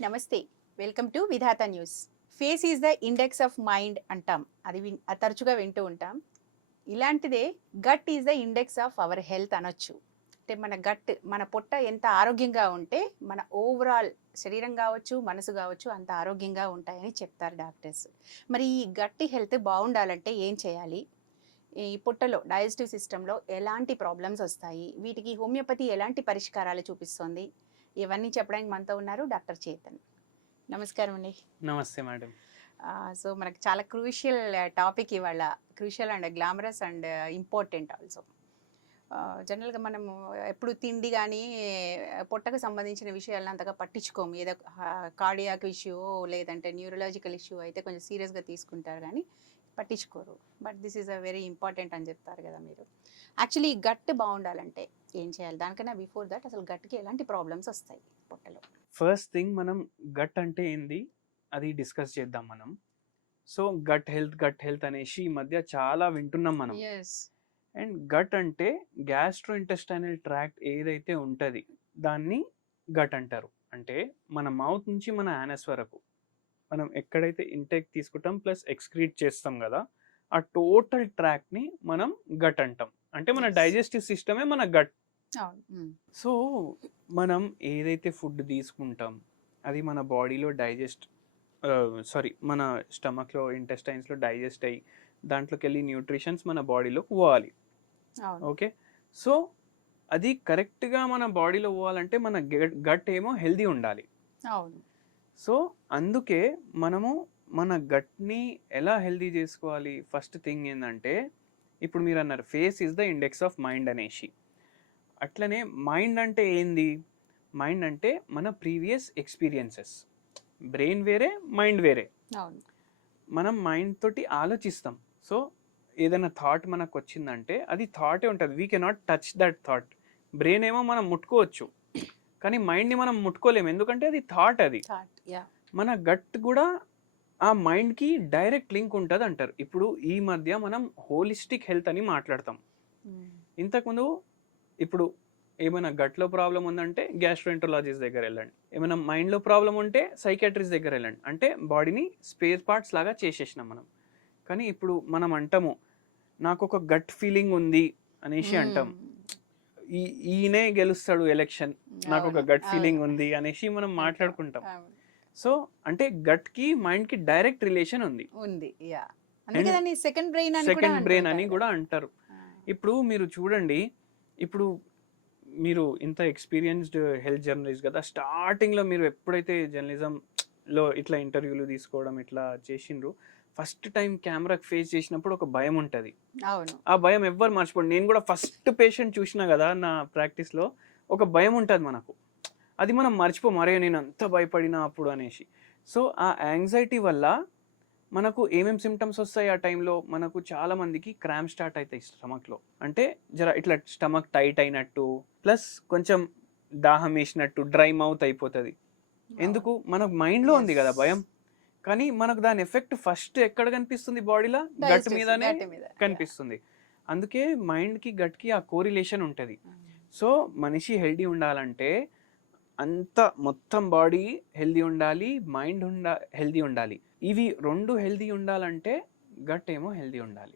నమస్తే, welcome to Vidhatha news. Face is the index of mind అంటాం, అది తరచుగా వింటూ ఉంటాం. ఇలాంటిదే gut is the index of our health అనొచ్చు. అంటే మన గట్, మన పొట్ట ఎంత ఆరోగ్యంగా ఉంటే మన ఓవరాల్ శరీరం కావచ్చు, మనసు కావచ్చు అంత ఆరోగ్యంగా ఉంటాయని చెప్తారు డాక్టర్స్. మరి ఈ గట్టి హెల్త్ బాగుండాలంటే ఏం చేయాలి? ఈ పొట్టలో డైజెస్టివ్ సిస్టంలో ఎలాంటి ప్రాబ్లమ్స్ వస్తాయి, వీటికి హోమియోపతి ఎలాంటి పరిష్కారాలు చూపిస్తుంది, ఇవన్నీ చెప్పడానికి మనతో ఉన్నారు డాక్టర్ చేతన్. నమస్కారం అండి. నమస్తే మేడం. సో మనకు చాలా క్రూషియల్ టాపిక్ ఇవాళ, crucial and glamorous and important also. జనరల్గా మనము ఎప్పుడు తిండి కానీ పొట్టకు సంబంధించిన విషయాలను అంతగా పట్టించుకోము. ఏదో కార్డియాక్ ఇష్యూ లేదంటే న్యూరలాజికల్ ఇష్యూ అయితే కొంచెం సీరియస్గా తీసుకుంటారు కానీ పట్టించుకోరు. But this is a very important అని చెప్తారు కదా మీరు. యాక్చువల్లీ గట్ బాగుండాలంటే ఏం చేయాలి? దానికన్నా బిఫోర్ దట్ అసలు గట్కి ఎలాంటి ప్రాబ్లమ్స్ వస్తాయి పొట్టలో? ఫస్ట్ థింగ్ మనం గట్ అంటే ఏంది అది డిస్కస్ చేద్దాం మనం. సో గట్ హెల్త్ అనేసి ఈ మధ్య చాలా వింటున్నాం మనం. అండ్ గట్ అంటే గ్యాస్ట్రో ఇంటెస్టైనల్ ట్రాక్ట్ ఏదైతే ఉంటుంది దాన్ని గట్ అంటారు. అంటే మన మౌత్ నుంచి మన యానస్ వరకు మనం ఎక్కడైతే ఇంటేక్ తీసుకుంటాం ప్లస్ ఎక్స్క్రీట్ చేస్తాం కదా, ఆ టోటల్ ట్రాక్ని మనం గట్ అంటాం. అంటే మన డైజెస్టివ్ సిస్టమే మన గట్. సో మనం ఏదైతే ఫుడ్ తీసుకుంటాం అది మన బాడీలో మన స్టమక్లో ఇంటెస్టైన్స్లో డైజెస్ట్ అయ్యి దాంట్లోకి వెళ్ళి న్యూట్రిషన్స్ మన బాడీలోకి పోవాలి. ఓకే, సో అది కరెక్ట్గా మన బాడీలో పోవాలంటే మన గట్ ఏమో హెల్దీ ఉండాలి. సో అందుకే మనము మన గట్ని ఎలా హెల్దీ చేసుకోవాలి? ఫస్ట్ థింగ్ ఏంటంటే, ఇప్పుడు మీరు అన్నారు face is the index of mind అనేసి. అట్లనే మైండ్ అంటే ఏంది? మైండ్ అంటే మన ప్రీవియస్ ఎక్స్పీరియన్సెస్. బ్రెయిన్ వేరే, మైండ్ వేరే. మనం మైండ్ తోటి ఆలోచిస్తాం. సో ఏదైనా థాట్ మనకు వచ్చిందంటే అది థాటే ఉంటుంది. We cannot touch that thought. Brain ఏమో మనం ముట్టుకోవచ్చు కానీ మైండ్ని మనం ముట్టుకోలేము, ఎందుకంటే అది థాట్. అది మన గట్ కూడా ఆ మైండ్కి డైరెక్ట్ లింక్ ఉంటుంది అంటారు. ఇప్పుడు ఈ మధ్య మనం హోలిస్టిక్ హెల్త్ అని మాట్లాడతాం. ఇంతకుముందు ఇప్పుడు ఏమైనా గట్లో ప్రాబ్లం ఉందంటే గ్యాస్ట్రోఎంటరాలజిస్ట్ దగ్గర వెళ్ళండి, ఏమైనా మైండ్లో ప్రాబ్లం ఉంటే సైకాట్రిస్ట్ దగ్గర వెళ్ళండి. అంటే బాడీని స్పేర్ పార్ట్స్ లాగా చేసేసినాం మనం. కానీ ఇప్పుడు మనం అంటాము నాకు ఒక గట్ ఫీలింగ్ ఉంది అనేసి అంటాం. ఈయనే గెలుస్తాడు ఎలక్షన్, నాకు ఒక గట్ ఫీలింగ్ ఉంది అనేసి మనం మాట్లాడుకుంటాం. సో అంటే గట్ కి మైండ్ కి డైరెక్ట్ రిలేషన్ ఉంది. సెకండ్ బ్రెయిన్ అని కూడా అంటారు. ఇప్పుడు మీరు చూడండి, ఇప్పుడు మీరు ఇంత ఎక్స్పీరియన్స్డ్ హెల్త్ జర్నలిస్ట్ కదా, స్టార్టింగ్ లో మీరు ఎప్పుడైతే జర్నలిజం లో ఇట్లా ఇంటర్వ్యూలు తీసుకోవడం ఇట్లా చేసిండ్రు, ఫస్ట్ టైం కెమెరాకి ఫేస్ చేసినప్పుడు ఒక భయం ఉంటుంది. ఆ భయం ఎవ్వరు మర్చిపోండి. నేను కూడా ఫస్ట్ పేషెంట్ చూసినా కదా నా ప్రాక్టీస్లో, ఒక భయం ఉంటుంది మనకు. అది మనం మర్చిపో, మరే నేను అంత భయపడినా అప్పుడు అనేసి. సో ఆ యాంగ్జైటీ వల్ల మనకు ఏమేమి సిమ్టమ్స్ వస్తాయి ఆ టైంలో? మనకు చాలా మందికి క్రాంప్ స్టార్ట్ అవుతాయి స్టమక్లో. అంటే జర ఇట్లా స్టమక్ టైట్ అయినట్టు, ప్లస్ కొంచెం దాహం వేసినట్టు, డ్రై మౌత్ అయిపోతుంది. ఎందుకు? మనకు మైండ్లో ఉంది కదా భయం, కానీ మనకు దాని ఎఫెక్ట్ ఫస్ట్ ఎక్కడ కనిపిస్తుంది? బాడీలో గట్ మీదనే కనిపిస్తుంది. అందుకే మైండ్కి గట్కి ఆ కోరిలేషన్ ఉంటుంది. సో మనిషి హెల్దీ ఉండాలంటే అంత మొత్తం బాడీ హెల్దీ ఉండాలి, మైండ్ హెల్దీ ఉండాలి. ఇవి రెండు హెల్దీ ఉండాలంటే గట్ ఏమో హెల్దీ ఉండాలి.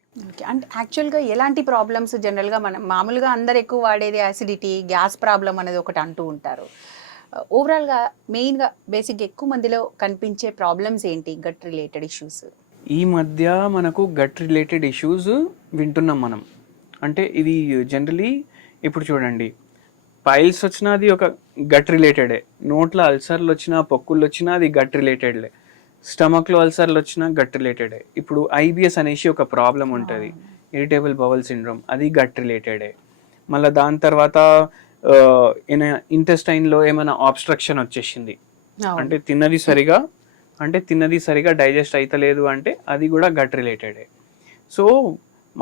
అంటే యాక్చువల్గా ఎలాంటి ప్రాబ్లమ్స్ జనరల్గా మనం మామూలుగా అందరు ఎక్కువ వాడేది యాసిడిటీ, గ్యాస్ ప్రాబ్లం అనేది ఒకటి అంటూ ఉంటారు. ఓవరాల్గా మెయిన్గా బేసిక్గా ఎక్కువ మందిలో కనిపించే ప్రాబ్లమ్స్ ఏంటి గట్ రిలేటెడ్ ఇష్యూస్? ఈ మధ్య మనకు గట్ రిలేటెడ్ ఇష్యూస్ వింటున్నాం మనం. అంటే ఇది జనరలీ ఇప్పుడు చూడండి, పైల్స్ వచ్చినా అది ఒక గట్ రిలేటెడే, నోట్లో అల్సర్లు వచ్చినా, పొక్కులు వచ్చినా అది గట్ రిలేటెడ్లే, స్టమక్లో అల్సర్లు వచ్చినా గట్ రిలేటెడే. ఇప్పుడు ఐబిఎస్ అనేసి ఒక ప్రాబ్లం ఉంటుంది, ఇరిటేబుల్ బౌల్ సిండ్రోమ్, అది గట్ రిలేటెడే. మళ్ళీ దాని తర్వాత ఇంటెస్టైన్లో ఏమైనా ఆబ్స్ట్రక్షన్ వచ్చేసింది అంటే తిన్నది సరిగా డైజెస్ట్ అవుతలేదు అంటే అది కూడా గట్ రిలేటెడే. సో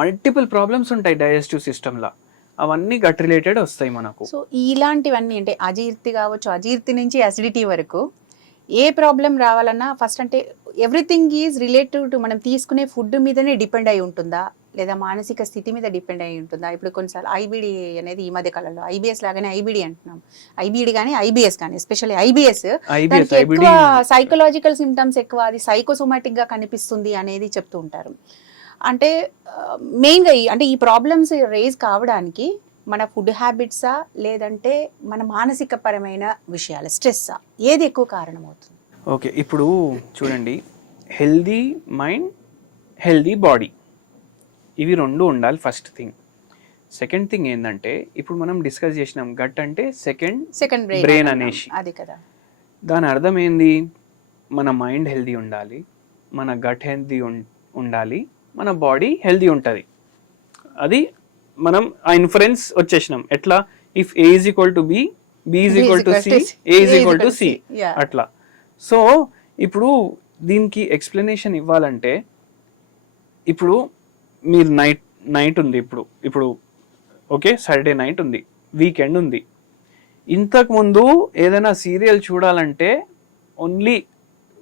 మల్టిపుల్ ప్రాబ్లమ్స్ ఉంటాయి డైజెస్టివ్ సిస్టంలో, అవన్నీ గట్ రిలేటెడ్ వస్తాయి మనకు. సో ఇలాంటివన్నీ అంటే అజీర్తి కావచ్చు, అజీర్తి నుంచి అసిడిటీ వరకు ఏ ప్రాబ్లం రావాలన్నా ఫస్ట్ అంటే ఎవ్రీథింగ్ ఈజ్ రిలేటివ్ టు మనం తీసుకునే ఫుడ్ మీదనే డిపెండ్ అయి ఉంటుందా? లేదా మానసిక స్థితి మీద డిపెండ్ అయి ఉంటుందా? ఇప్పుడు కొన్నిసార్లు ఐబిడి అనేది ఈ మధ్య కాలంలో ఐబిఎస్ లాగానే ఐబిడి అంటున్నాం. ఐబిడి కానీ ఐబిఎస్ కానీ ఎస్పెషల్లీ ఐబిఎస్ దానికి ఎక్కువ సైకలాజికల్ సిమ్టమ్స్ ఎక్కువ, అది సైకోసోమాటిక్ గా కనిపిస్తుంది అనేది చెప్తూ ఉంటారు. అంటే మెయిన్గా అంటే ఈ ప్రాబ్లమ్స్ రేజ్ కావడానికి మన ఫుడ్ హ్యాబిట్సా లేదంటే మన మానసిక పరమైన విషయాలు స్ట్రెస్సా, ఏది ఎక్కువ కారణం అవుతుంది? ఓకే, ఇప్పుడు చూడండి, హెల్దీ మైండ్ హెల్దీ బాడీ ఇవి రెండు ఉండాలి ఫస్ట్ థింగ్. సెకండ్ థింగ్ ఏంటంటే ఇప్పుడు మనం డిస్కస్ చేసినాం గట్ అంటే సెకండ్ బ్రెయిన్ అనేసి. అది కదా, దాని అర్థం ఏంది? మన మైండ్ హెల్దీ ఉండాలి, మన గట్ హెల్దీ ఉండాలి, మన బాడీ హెల్దీ ఉంటుంది. అది మనం ఆ ఇన్ఫరెన్స్ వచ్చేసినాం. ఎట్లా? If A is equal to B, B is equal to C, A is equal to C, అట్లా. సో ఇప్పుడు దీనికి ఎక్స్ప్లెనేషన్ ఇవ్వాలంటే, ఇప్పుడు మీరు నైట్ ఉంది, ఇప్పుడు ఓకే సాటర్డే నైట్ ఉంది, వీకెండ్ ఉంది. ఇంతకుముందు ఏదైనా సీరియల్ చూడాలంటే ఓన్లీ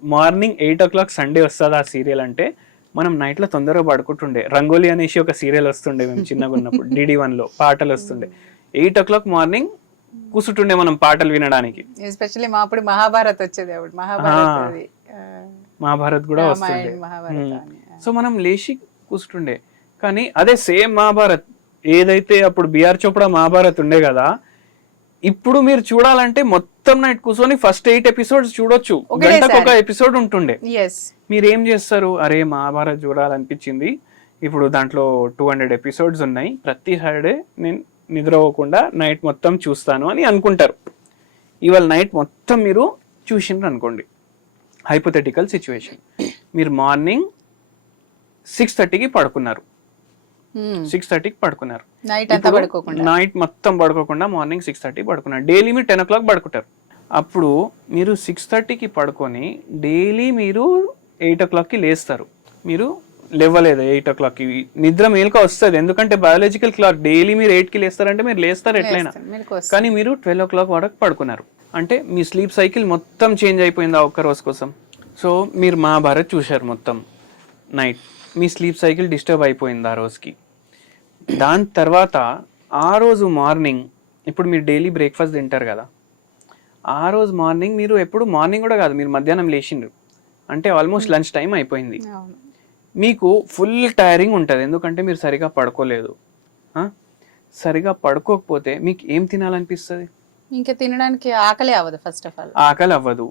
మార్నింగ్ 8 o'clock సండే వస్తుంది ఆ సీరియల్ అంటే మనం నైట్లో తొందరగా పడుకుంటుండే. రంగోలీ అనేసి ఒక సీరియల్ వస్తుండే మేము చిన్నగా ఉన్నప్పుడు, DD1లో పాటలు వస్తుండే. 8 o'clock మార్నింగ్ కూర్చుంటుండే మనం పాటలు వినడానికి. ఎస్పెషల్లీ మా అప్పుడు మహాభారత్ వచ్చేది, అప్పుడు మహాభారత్ కూడా వస్తుండే. సో మనం లేచి కూర్చుంటుండే. కానీ అదే సేమ్ మహాభారత్ ఏదైతే అప్పుడు బిఆర్ చోప్రా మహాభారత్ ఉండే కదా, ఇప్పుడు మీరు చూడాలంటే మొత్తం నైట్ కూర్చొని ఫస్ట్ 8 episodes చూడొచ్చు. గంటకు ఒక ఎపిసోడ్ ఉంటుండే. మీరు ఏం చేస్తారు? అరే మహాభారత్ చూడాలనిపించింది, ఇప్పుడు దాంట్లో 200 episodes ఉన్నాయి, ప్రతి సాటర్డే నేను నిద్రపోకుండా నైట్ మొత్తం చూస్తాను అని అనుకుంటారు. ఇవాళ నైట్ మొత్తం మీరు చూసిండ్రు అనుకోండి, హైపోథెటికల్ సిచ్యువేషన్. మీరు మార్నింగ్ 6:30కి పడుకున్నారు, 6:30కి పడుకున్నారు, నైట్ మొత్తం పడుకోకుండా మార్నింగ్ 6:30 పడుకున్నారు. డైలీ మీరు 10 o'clock పడుకుంటారు. అప్పుడు మీరు 6:30కి పడుకొని డైలీ మీరు 8 o'clockకి లేస్తారు. మీరు లేవలేదు 8 o'clockకి, నిద్ర మేలుక వస్తుంది. ఎందుకంటే బయాలజికల్ క్లాక్ డైలీ మీరు 8కి లేస్తారంటే మీరు లేస్తారు ఎట్లయినా. కానీ మీరు 12 o'clock వరకు పడుకున్నారు అంటే మీ స్లీప్ సైకిల్ మొత్తం చేంజ్ అయిపోయింది ఆ ఒక్క రోజు కోసం. సో మీరు మహాభారత్ చూశారు మొత్తం నైట్, మీ స్లీప్ సైకిల్ డిస్టర్బ్ అయిపోయింది ఆ రోజుకి. దాని తర్వాత ఆ రోజు మార్నింగ్, ఇప్పుడు మీరు డైలీ బ్రేక్ఫాస్ట్ తింటారు కదా, ఆ రోజు మార్నింగ్ మీరు ఎప్పుడు మార్నింగ్ కూడా కాదు, మీరు మధ్యాహ్నం లేచిండ్రు అంటే ఆల్మోస్ట్ లంచ్ టైం అయిపోయింది. మీకు ఫుల్ టైరింగ్ ఉంటుంది, ఎందుకంటే మీరు సరిగా పడుకోలేదు. సరిగా పడుకోకపోతే మీకు ఏం తినాలనిపిస్తుంది? ఇంకా తినడానికి ఆకలి అవ్వదు. ఫస్ట్ ఆఫ్ ఆల్ ఆకలి అవ్వదు.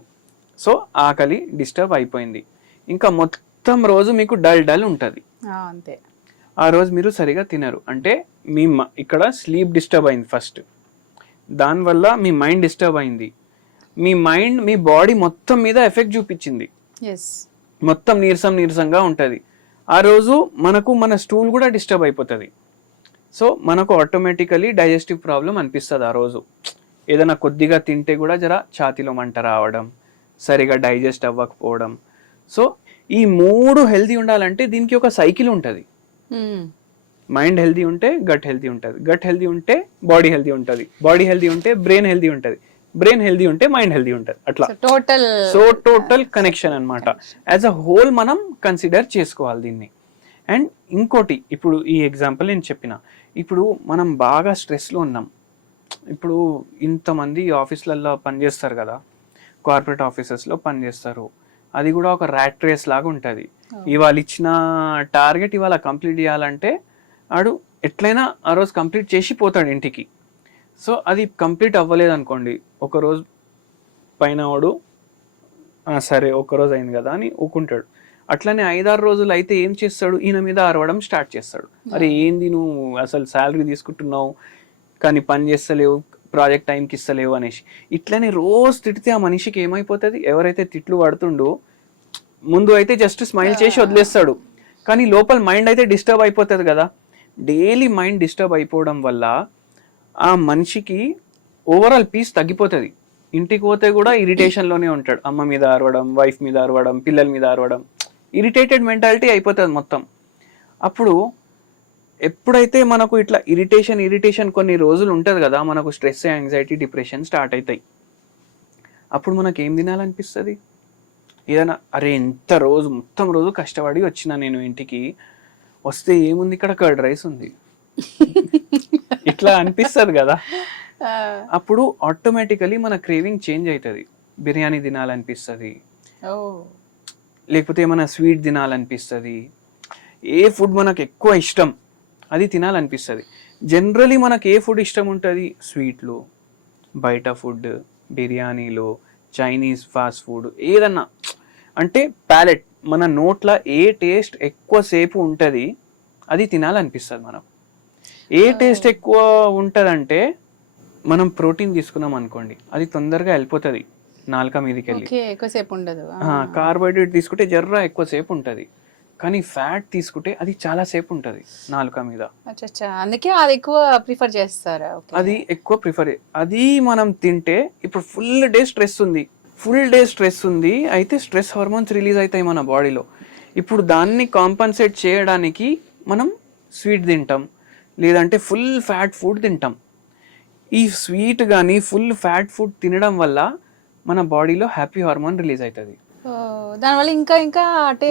సో ఆకలి డిస్టర్బ్ అయిపోయింది. ఇంకా మొత్తం రోజు మీకు డల్ ఉంటుంది. అంతే. ఆ రోజు మీరు సరిగా తినరు అంటే మీ ఇక్కడ స్లీప్ డిస్టర్బ్ అయింది ఫస్ట్, దానివల్ల మీ మైండ్ డిస్టర్బ్ అయింది. మీ మైండ్ మీ బాడీ మొత్తం మీద ఎఫెక్ట్ చూపించింది. మొత్తం నీరసంగా ఉంటుంది. ఆ రోజు మన స్టూల్ కూడా డిస్టర్బ్ అయిపోతుంది. సో మనకు ఆటోమేటికలీ డైజెస్టివ్ ప్రాబ్లం అనిపిస్తుంది ఆ రోజు. ఏదైనా కొద్దిగా తింటే కూడా జర ఛాతీలో మంట రావడం, సరిగా డైజెస్ట్ అవ్వకపోవడం. సో ఈ 3 హెల్తీ ఉండాలంటే దీనికి ఒక సైకిల్ ఉంటుంది. మైండ్ హెల్తీ ఉంటే గట్ హెల్తీ ఉంటుంది, గట్ హెల్తీ ఉంటే బాడీ హెల్తీ ఉంటుంది, బాడీ హెల్తీ ఉంటే బ్రెయిన్ హెల్తీ ఉంటుంది, బ్రెయిన్ హెల్తీ ఉంటే మైండ్ హెల్తీ ఉంటుంది. అట్లా టోటల్ కనెక్షన్ అన్నమాట. యాజ్ అ హోల్ మనం కన్సిడర్ చేసుకోవాలి దీన్ని. అండ్ ఇంకోటి, ఇప్పుడు ఈ ఎగ్జాంపుల్ నేను చెప్పిన, ఇప్పుడు మనం బాగా స్ట్రెస్లో ఉన్నాం. ఇప్పుడు ఇంతమంది ఆఫీసులలో పనిచేస్తారు కదా, కార్పొరేట్ ఆఫీసెస్లో పనిచేస్తారు. అది కూడా ఒక ర్యాట్ రేస్ లాగా ఉంటుంది. ఇవాళ ఇచ్చిన టార్గెట్ ఇవాళ కంప్లీట్ చేయాలంటే ఆడు ఎట్లయినా ఆ రోజు కంప్లీట్ చేసి పోతాడు ఇంటికి. సో అది కంప్లీట్ అవ్వలేదు అనుకోండి, ఒకరోజు పైన వాడు సరే ఒక్కరోజు అయింది కదా అని ఊకుంటాడు. అట్లనే 5-6 రోజులు అయితే ఏం చేస్తాడు, ఈయన మీద అరవడం స్టార్ట్ చేస్తాడు. అరే ఏంది నువ్వు అసలు శాలరీ తీసుకుంటున్నావు కానీ పని చేస్తలేవు, ప్రాజెక్ట్ టైంకి ఇస్తలేవు అనేసి. ఇట్లనే రోజు తిడితే ఆ మనిషికి ఏమైపోతుంది, ఎవరైతే తిట్లు పడుతుండో ముందు అయితే జస్ట్ స్మైల్ చేసి వదిలేస్తాడు, కానీ లోపల మైండ్ అయితే డిస్టర్బ్ అయిపోతుంది కదా. డైలీ మైండ్ డిస్టర్బ్ అయిపోవడం వల్ల ఆ మనిషికి ఓవరాల్ పీస్ తగ్గిపోతుంది. ఇంటికి పోతే కూడా ఇరిటేషన్లోనే ఉంటాడు, అమ్మ మీద అరవడం, వైఫ్ మీద అరవడం, పిల్లల మీద అరవడం, ఇరిటేటెడ్ మెంటాలిటీ అయిపోతుంది మొత్తం. అప్పుడు ఎప్పుడైతే మనకు ఇట్లా ఇరిటేషన్ కొన్ని రోజులు ఉంటుంది కదా, మనకు స్ట్రెస్, యాంగ్జైటీ, డిప్రెషన్ స్టార్ట్ అవుతాయి. అప్పుడు మనకు ఏం తినాలనిపిస్తుంది? ఏదైనా అరే మొత్తం రోజు కష్టపడి వచ్చిన నేను ఇంటికి, వస్తే ఏముంది ఇక్కడ కర్డ్ రైస్ ఉంది ఇట్లా అనిపిస్తుంది కదా. అప్పుడు ఆటోమేటికలీ మన క్రేవింగ్ చేంజ్ అవుతుంది. బిర్యానీ తినాలనిపిస్తుంది, లేకపోతే ఏమైనా స్వీట్ తినాలనిపిస్తుంది, ఏ ఫుడ్ మనకు ఎక్కువ ఇష్టం అది తినాలనిపిస్తుంది. జనరలీ మనకు ఏ ఫుడ్ ఇష్టం ఉంటుంది? స్వీట్లు, బయట ఫుడ్, బిర్యానీలో, చైనీస్ ఫాస్ట్ ఫుడ్, ఏదన్నా అంటే ప్యాలెట్ మన నోట్లో ఏ టేస్ట్ ఎక్కువసేపు ఉంటుంది అది తినాలనిపిస్తుంది మనకు. ఏ టేస్ట్ ఎక్కువ ఉంటుందంటే మనం ప్రోటీన్ తీసుకున్నాం అనుకోండి, అది తొందరగా వెళ్ళిపోతుంది నాలుక మీదకి వెళ్ళి, ఎక్కువసేపు ఉండదు. కార్బోహైడ్రేట్ తీసుకుంటే జర్రా ఎక్కువసేపు ఉంటుంది, కానీ ఫ్యాట్ తీసుకుంటే అది చాలా సేపు ఉంటుంది నాలుక మీద. అందుకే అది ఎక్కువ ప్రిఫర్ చేస్తారు. అది ఎక్కువ ప్రిఫర్, అది మనం తింటే ఇప్పుడు ఫుల్ డే స్ట్రెస్ ఉంది అయితే స్ట్రెస్ హార్మోన్స్ రిలీజ్ అవుతాయి మన బాడీలో. ఇప్పుడు దాన్ని కాంపన్సేట్ చేయడానికి మనం స్వీట్ తింటాం, లేదంటే ఫుల్ ఫ్యాట్ ఫుడ్ తింటాం. ఈ స్వీట్ కానీ ఫుల్ ఫ్యాట్ ఫుడ్ తినడం వల్ల మన బాడీలో హ్యాపీ హార్మోన్ రిలీజ్ అవుతుంది. దానివల్ల ఇంకా ఇంకా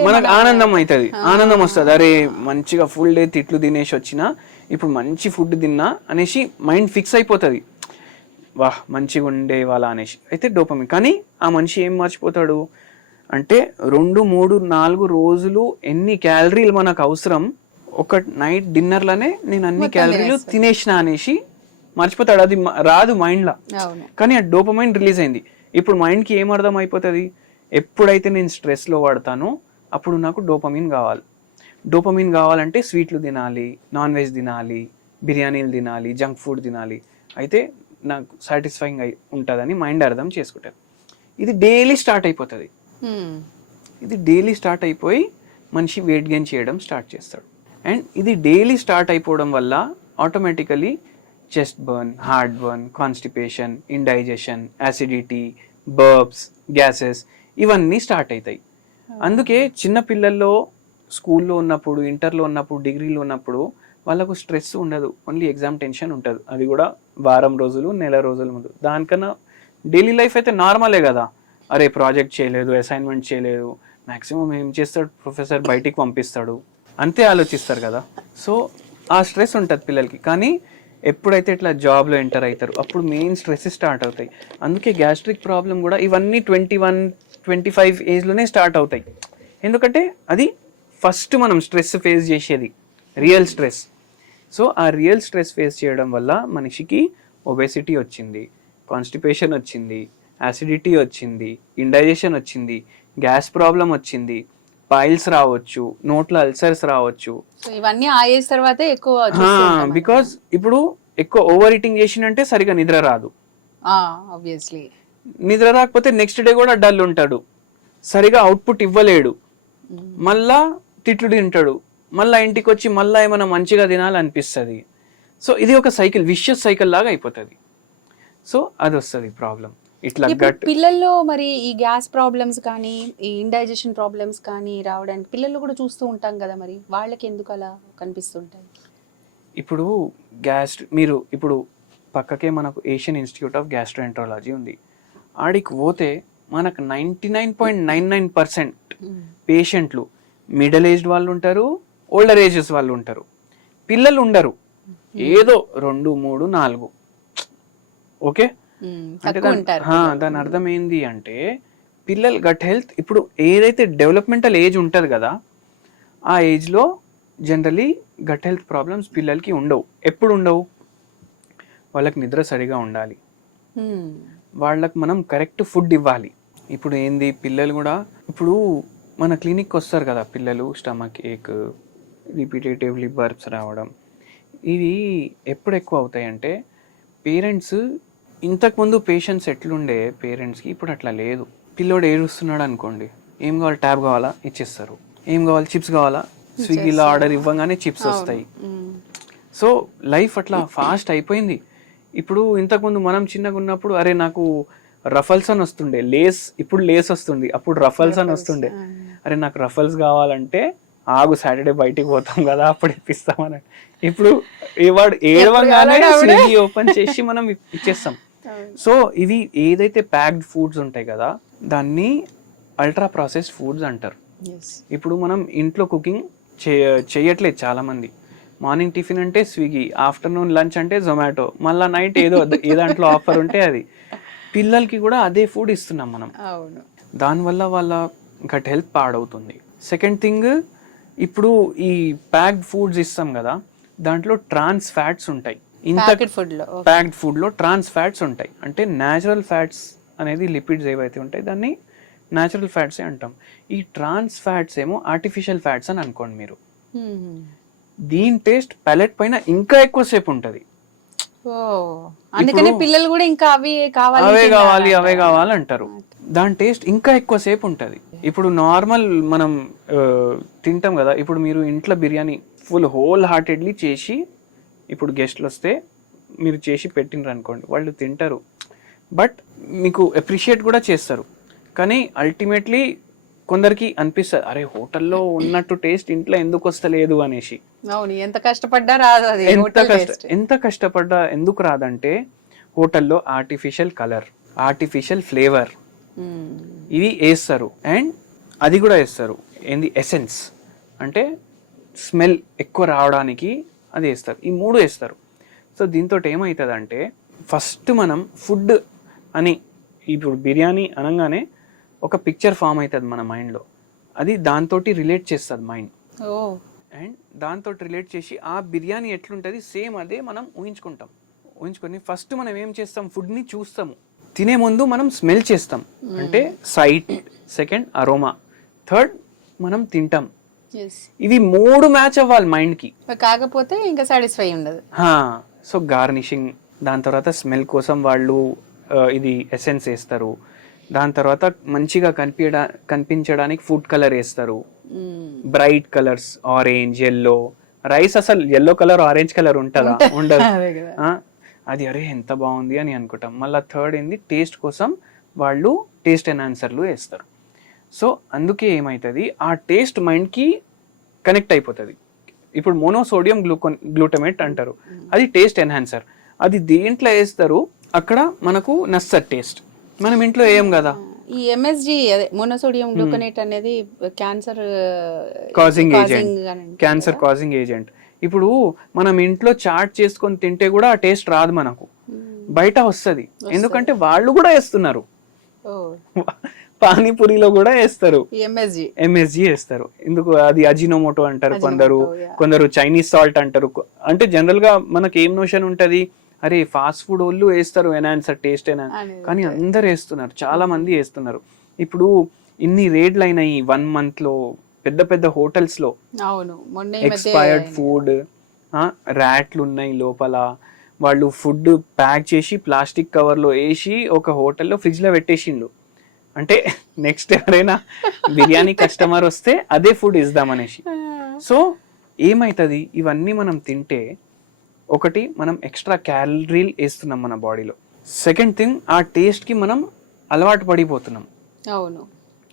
మనకు ఆనందం అవుతుంది, ఆనందం వస్తుంది. అరే మంచిగా ఫుల్ డే తిట్లు తినేసి వచ్చినా ఇప్పుడు మంచి ఫుడ్ తిన్నా అనేసి మైండ్ ఫిక్స్ అయిపోతుంది, వాహ్ మంచిగా ఉండే వాళ్ళ అనేసి. అయితే డోపమిన్. కానీ ఆ మనిషి ఏం మర్చిపోతాడు అంటే 2, 3, 4 రోజులు ఎన్ని క్యాలరీలు మనకు అవసరం, ఒక నైట్ డిన్నర్లోనే నేను అన్ని క్యాలరీలు తినేసిన అనేసి మర్చిపోతాడు. అది రాదు మైండ్లో, కానీ ఆ డోపమైన్ రిలీజ్ అయింది. ఇప్పుడు మైండ్కి ఏం అర్థం అయిపోతుంది, ఎప్పుడైతే నేను స్ట్రెస్లో పడతానో అప్పుడు నాకు డోపమిన్ కావాలి. డోపమిన్ కావాలంటే స్వీట్లు తినాలి, నాన్ వెజ్ తినాలి, బిర్యానీలు తినాలి, జంక్ ఫుడ్ తినాలి, అయితే నాకు సాటిస్ఫైయింగ్ అయి ఉంటుందని మైండ్ అర్థం చేసుకుంటుంది. ఇది డైలీ స్టార్ట్ అయిపోతుంది. ఇది డైలీ స్టార్ట్ అయిపోయి మనిషి వెయిట్ గెయిన్ చేయడం స్టార్ట్ చేస్తాడు. అండ్ ఇది డైలీ స్టార్ట్ అయిపోవడం వల్ల automatically chest burn, heart burn, constipation, indigestion, acidity, barbs, gases ఇవన్నీ స్టార్ట్ అవుతాయి. అందుకే చిన్న పిల్లల్లో స్కూల్లో ఉన్నప్పుడు, ఇంటర్లో ఉన్నప్పుడు, డిగ్రీలో ఉన్నప్పుడు వాళ్ళకు స్ట్రెస్ ఉండదు, ఓన్లీ ఎగ్జామ్ టెన్షన్ ఉంటుంది. అది కూడా వారం రోజులు, నెల రోజుల ముందు. దానికన్నా డైలీ లైఫ్ అయితే నార్మలే కదా. అరే ప్రాజెక్ట్ చేయలేదు, అసైన్మెంట్ చేయలేదు, మ్యాక్సిమం ఏం చేస్తాడు ప్రొఫెసర్, బయటికి పంపిస్తాడు, అంతే ఆలోచిస్తారు కదా. సో ఆ స్ట్రెస్ ఉంటుంది పిల్లలకి. కానీ ఎప్పుడైతే ఇట్లా జాబ్లో ఎంటర్ అవుతారు అప్పుడు మెయిన్ స్ట్రెస్ స్టార్ట్ అవుతాయి. అందుకే గ్యాస్ట్రిక్ ప్రాబ్లం కూడా ఇవన్నీ 21, 25 ఏజ్లోనే స్టార్ట్ అవుతాయి. ఎందుకంటే అది ఫస్ట్ మనం స్ట్రెస్ ఫేస్ చేసేది రియల్ స్ట్రెస్. సో ఆ రియల్ స్ట్రెస్ ఫేస్ చేయడం వల్ల మనిషికి ఒబేసిటీ వచ్చింది, కాన్స్టిపేషన్ వచ్చింది, యాసిడిటీ వచ్చింది, ఇండైజెషన్ వచ్చింది, గ్యాస్ ప్రాబ్లం వచ్చింది, పైల్స్ రావచ్చు, నోట్లో అల్సర్స్ రావచ్చు. ఇవన్నీ ఆ ఏజ్ తర్వాతే ఎక్కువ. బికాస్ ఇప్పుడు ఎక్కువ ఓవర్ ఈటింగ్ చేసినంటే సరిగా నిద్ర రాదు. ఆబ్వియస్లీ నిద్ర రాకపోతే నెక్స్ట్ డే కూడా డల్ ఉంటాడు, సరిగా అవుట్పుట్ ఇవ్వలేడు, మళ్ళా తిట్లు తింటాడు, మళ్ళీ ఇంటికి వచ్చి మళ్ళీ ఏమైనా మంచిగా తినాలనిపిస్తుంది. సో ఇది ఒక సైకిల్, విషియస్ సైకిల్ లాగా అయిపోతుంది. సో అది వస్తుంది ప్రాబ్లం ఇట్లా. పిల్లల్లో మరి ఈ గ్యాస్ ప్రాబ్లమ్స్ కానీ, ఈ ఇండైజెషన్ ప్రాబ్లమ్స్ కానీ రావడానికి పిల్లలు కూడా చూస్తూ ఉంటాం కదా, మరి వాళ్ళకి ఎందుకు అలా కనిపిస్తుంటాయి? ఇప్పుడు మీరు ఇప్పుడు పక్కకే మనకు ఏషియన్ ఇన్స్టిట్యూట్ ఆఫ్ గ్యాస్ట్రోఎంట్రాలజీ ఉంది. ఆడికి పోతే మనకు 99.99% పేషెంట్లు మిడిల్ ఏజ్డ్ వాళ్ళు ఉంటారు, ఓల్డర్ ఏజెస్ వాళ్ళు ఉంటారు, పిల్లలు ఉండరు. ఏదో 2, 3, 4. ఓకే, అంటే దాని అర్థం ఏంది అంటే పిల్లలు గట్ హెల్త్ ఇప్పుడు ఏదైతే డెవలప్మెంటల్ ఏజ్ ఉంటుంది కదా, ఆ ఏజ్లో జనరలీ గట్ హెల్త్ ప్రాబ్లమ్స్ పిల్లలకి ఉండవు. ఎప్పుడు ఉండవు? వాళ్ళకి నిద్ర సరిగా ఉండాలి, వాళ్ళకి మనం కరెక్ట్ ఫుడ్ ఇవ్వాలి. ఇప్పుడు ఏంది పిల్లలు కూడా ఇప్పుడు మన క్లినిక్కి వస్తారు కదా పిల్లలు, స్టమక్ ఏక్, రిపీటేటివ్లీ బర్ప్స్ రావడం, ఇవి ఎప్పుడు ఎక్కువ అవుతాయంటే పేరెంట్స్ ఇంతకుముందు పేషెంట్స్ ఎట్లుండే పేరెంట్స్కి ఇప్పుడు అట్లా లేదు. పిల్లోడు ఏడుస్తున్నాడు అనుకోండి, ఏం కావాలి, ట్యాబ్ కావాలా ఇచ్చేస్తారు, ఏం కావాలి, చిప్స్ కావాలా, స్విగ్గీలో ఆర్డర్ ఇవ్వగానే చిప్స్ వస్తాయి. సో లైఫ్ అట్లా ఫాస్ట్ అయిపోయింది. ఇప్పుడు ఇంతకుముందు మనం చిన్నగా ఉన్నప్పుడు అరే నాకు రఫల్స్ అని వస్తుండే, లేస్, ఇప్పుడు లేస్ వస్తుంది, అప్పుడు రఫల్స్ అని వస్తుండే. అరే నాకు రఫల్స్ కావాలంటే ఆగు సాటర్డే బయటికి పోతాం కదా అప్పుడు ఇప్పిస్తామని. ఇప్పుడు వాడు ఏడవంగానే స్విగ్గీ ఓపెన్ చేసి మనం ఇచ్చేస్తాం. సో ఇవి ఏదైతే ప్యాక్డ్ ఫుడ్స్ ఉంటాయి కదా దాన్ని అల్ట్రా ప్రాసెస్డ్ ఫుడ్స్ అంటారు. ఇప్పుడు మనం ఇంట్లో కుకింగ్ చేయట్లేదు చాలామంది. మార్నింగ్ టిఫిన్ అంటే స్విగ్గీ, ఆఫ్టర్నూన్ లంచ్ అంటే జొమాటో, మళ్ళీ నైట్ ఏదో ఏ దాంట్లో ఆఫర్ ఉంటే అది. పిల్లలకి కూడా అదే ఫుడ్ ఇస్తున్నాం మనం. అవును. దానివల్ల వాళ్ళ గట్ హెల్త్ పాడవుతుంది. సెకండ్ థింగ్, ఇప్పుడు ఈ ప్యాక్డ్ ఫుడ్స్ ఇస్తాం కదా, దాంట్లో ట్రాన్స్ ఫ్యాట్స్ ఉంటాయి. ప్యాక్డ్ ఫుడ్లో ట్రాన్స్ ఫ్యాట్స్ ఉంటాయి. అంటే న్యాచురల్ ఫ్యాట్స్ అనేది లిపిడ్స్ ఏవైతే ఉంటాయి దాన్ని న్యాచురల్ ఫ్యాట్సే అంటాం. ఈ ట్రాన్స్ ఫ్యాట్స్ ఏమో ఆర్టిఫిషియల్ ఫ్యాట్స్ అని అనుకోండి మీరు. దీని టేస్ట్ ప్యాలెట్ పైన ఇంకా ఎక్కువసేపు ఉంటుంది. అందుకని పిల్లలు కూడా ఇంకా అవే కావాలి అంటారు. దాని టేస్ట్ ఇంకా ఎక్కువసేపు ఉంటుంది. ఇప్పుడు నార్మల్ మనం తింటాం కదా, ఇప్పుడు మీరు ఇంట్లో బిర్యానీ ఫుల్ హోల్ హార్టెడ్లీ చేసి, ఇప్పుడు గెస్ట్లు వస్తే మీరు చేసి పెట్టినరు అనుకోండి, వాళ్ళు తింటారు, బట్ మీకు అప్రిషియేట్ కూడా చేస్తారు. కానీ అల్టిమేట్లీ కొందరికి అనిపిస్తుంది, అరే హోటల్లో ఉన్నట్టు టేస్ట్ ఇంట్లో ఎందుకు వస్తలేదు అనేసి. ఎంత కష్టపడ్డా రాదు. ఎంత కష్టపడ్డా ఎందుకు రాదంటే, హోటల్లో ఆర్టిఫిషియల్ కలర్, ఆర్టిఫిషియల్ ఫ్లేవర్ ఇవి వేస్తారు. అండ్ అది కూడా వేస్తారు ఏంది, ఎసెన్స్ అంటే స్మెల్ ఎక్కువ రావడానికి అది వేస్తారు. ఈ 3 వేస్తారు. సో దీంతో ఏమవుతుందంటే, ఫస్ట్ మనం ఫుడ్ అని ఇప్పుడు బిర్యానీ అనగానే ఒక పిక్చర్ ఫామ్ అవుతుంది మన మైండ్లో. అది దాంతో రిలేట్ చేస్తుంది మైండ్. అండ్ దాంతో రిలేట్ చేసి ఆ బిర్యానీ ఎట్లుంటుంది సేమ్ అదే మనం ఊహించుకొని ఫస్ట్ మనం ఏం చేస్తాం, ఫుడ్ని చూస్తాము. తినే ముందు మనం స్మెల్ చేస్తాం, అంటే సైట్, సెకండ్ అరోమా, థర్డ్ మనం తింటాం. ఇవి 3 మ్యాచ్ అవ్వాలి మైండ్కి, కాకపోతే ఇంకా సాటిస్ఫై ఉండదు. సో గార్నిషింగ్, దాని తర్వాత స్మెల్ కోసం వాళ్ళు ఇది ఎసెన్స్ వేస్తారు. దాని తర్వాత మంచిగా కనిపించడానికి ఫుడ్ కలర్ వేస్తారు, bright colours, orange, yellow. Rice అసలు ఎల్లో కలర్ ఆరెంజ్ కలర్ ఉంటుందా? ఉండదు. అది అరే ఎంత బాగుంది అని అనుకుంటాం. మళ్ళీ థర్డ్ ఏంది, టేస్ట్ కోసం వాళ్ళు టేస్ట్ ఎన్హాన్సర్లు వేస్తారు. సో అందుకే ఏమవుతుంది, ఆ టేస్ట్ మైండ్కి కనెక్ట్ అయిపోతుంది. ఇప్పుడు మోనోసోడియం గ్లూటమేట్ అంటారు, అది టేస్ట్ ఎన్హాన్సర్. అది దేంట్లో వేస్తారు, అక్కడ మనకు నచ్చదు టేస్ట్. మనం ఇంట్లో వేయం కదా. ఈ ఎంఎస్జి అదే మోనోసోడియం గ్లూకనేట్ అనేది క్యాన్సర్ కాజింగ్ ఏజెంట్. ఇప్పుడు మనం ఇంట్లో చాట్ చేసుకొని తింటే కూడా ఆ టేస్ట్ రాదు మనకు, బయట వస్తుంది. ఎందుకంటే వాళ్ళు కూడా వేస్తున్నారు, పానీపూరిలో కూడా వేస్తారు ఎంఎస్జి వేస్తారు. ఎందుకు, అది అజినోమోటో అంటారు కొందరు చైనీస్ సాల్ట్ అంటారు. అంటే జనరల్ గా మనకి ఏం నోషన్ ఉంటది, అరే ఫాస్ట్ ఫుడ్ వాళ్ళు వేస్తారు ఎన్హాన్సర్, టేస్ట్ కానీ అందరు వేస్తున్నారు, చాలా మంది వేస్తున్నారు. ఇప్పుడు ఇన్ని రేట్లు అయినాయి 1 month లో పెద్ద పెద్ద హోటల్స్ లో. ఎక్స్పైర్డ్ ఫుడ్, ర్యాట్లు ఉన్నాయి లోపల. వాళ్ళు ఫుడ్ ప్యాక్ చేసి ప్లాస్టిక్ కవర్ లో వేసి ఒక హోటల్లో ఫ్రిడ్జ్ లో పెట్టేసిండు. అంటే నెక్స్ట్ ఎవరైనా బిర్యానీ కస్టమర్ వస్తే అదే ఫుడ్ ఇద్దామనేసి. సో ఏమవుతుంది, ఇవన్నీ మనం తింటే ఒకటి మనం ఎక్స్ట్రా క్యాలరీలు వేస్తున్నాం మన బాడీలో. సెకండ్ థింగ్, ఆ టేస్ట్కి మనం అలవాటు పడిపోతున్నాం.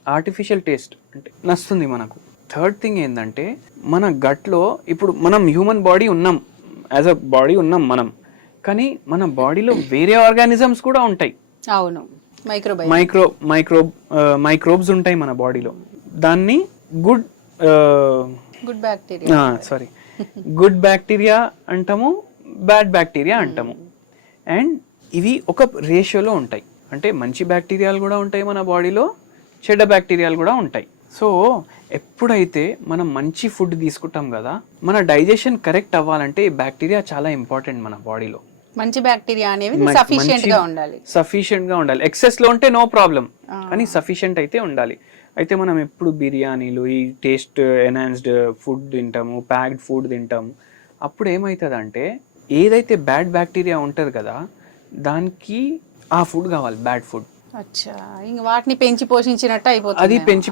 ఆర్టిఫిషియల్ టేస్ట్ అంటే నచ్చుతుంది మనకు. థర్డ్ థింగ్ ఏంటంటే, మన గట్లో ఇప్పుడు మనం హ్యూమన్ బాడీ ఉన్నాం, యాజ్ అ బాడీ ఉన్నాం మనం, కానీ మన బాడీలో వేరే ఆర్గానిజమ్స్ కూడా ఉంటాయి. మైక్రోబ్స్ ఉంటాయి మన బాడీలో. దాన్ని గుడ్ బ్యాక్టీరియా అంటాము, బ్యాడ్ బ్యాక్టీరియా అంటాము. అండ్ ఇవి ఒక రేషియోలో ఉంటాయి. అంటే మంచి బ్యాక్టీరియాలు కూడా ఉంటాయి మన బాడీలో, చెడ్డ బ్యాక్టీరియాలు కూడా ఉంటాయి. సో ఎప్పుడైతే మనం మంచి ఫుడ్ తీసుకుంటాం కదా, మన డైజెషన్ కరెక్ట్ అవ్వాలంటే ఈ బ్యాక్టీరియా చాలా ఇంపార్టెంట్ మన బాడీలో. మంచి బ్యాక్టీరియా అనేవి సఫిషియెంట్ గా ఉండాలి. ఎక్సెస్ లో ఉంటే నో ప్రాబ్లం, కానీ సఫిషియెంట్ అయితే ఉండాలి. అయితే మనం ఎప్పుడు బిర్యానీలు, ఈ టేస్ట్ ఎన్హాన్స్డ్ ఫుడ్ తింటాము, ప్యాక్డ్ ఫుడ్ తింటాము. అప్పుడు ఏమవుతుంది అంటే, ఏదైతే బ్యాడ్ బ్యాక్టీరియా ఉంటుంది కదా, దానికి ఆ ఫుడ్ కావాలి, బ్యాడ్ ఫుడ్. వాటిని పెంచి పోషించినట్టు అయిపోతుంది. అది పెంచి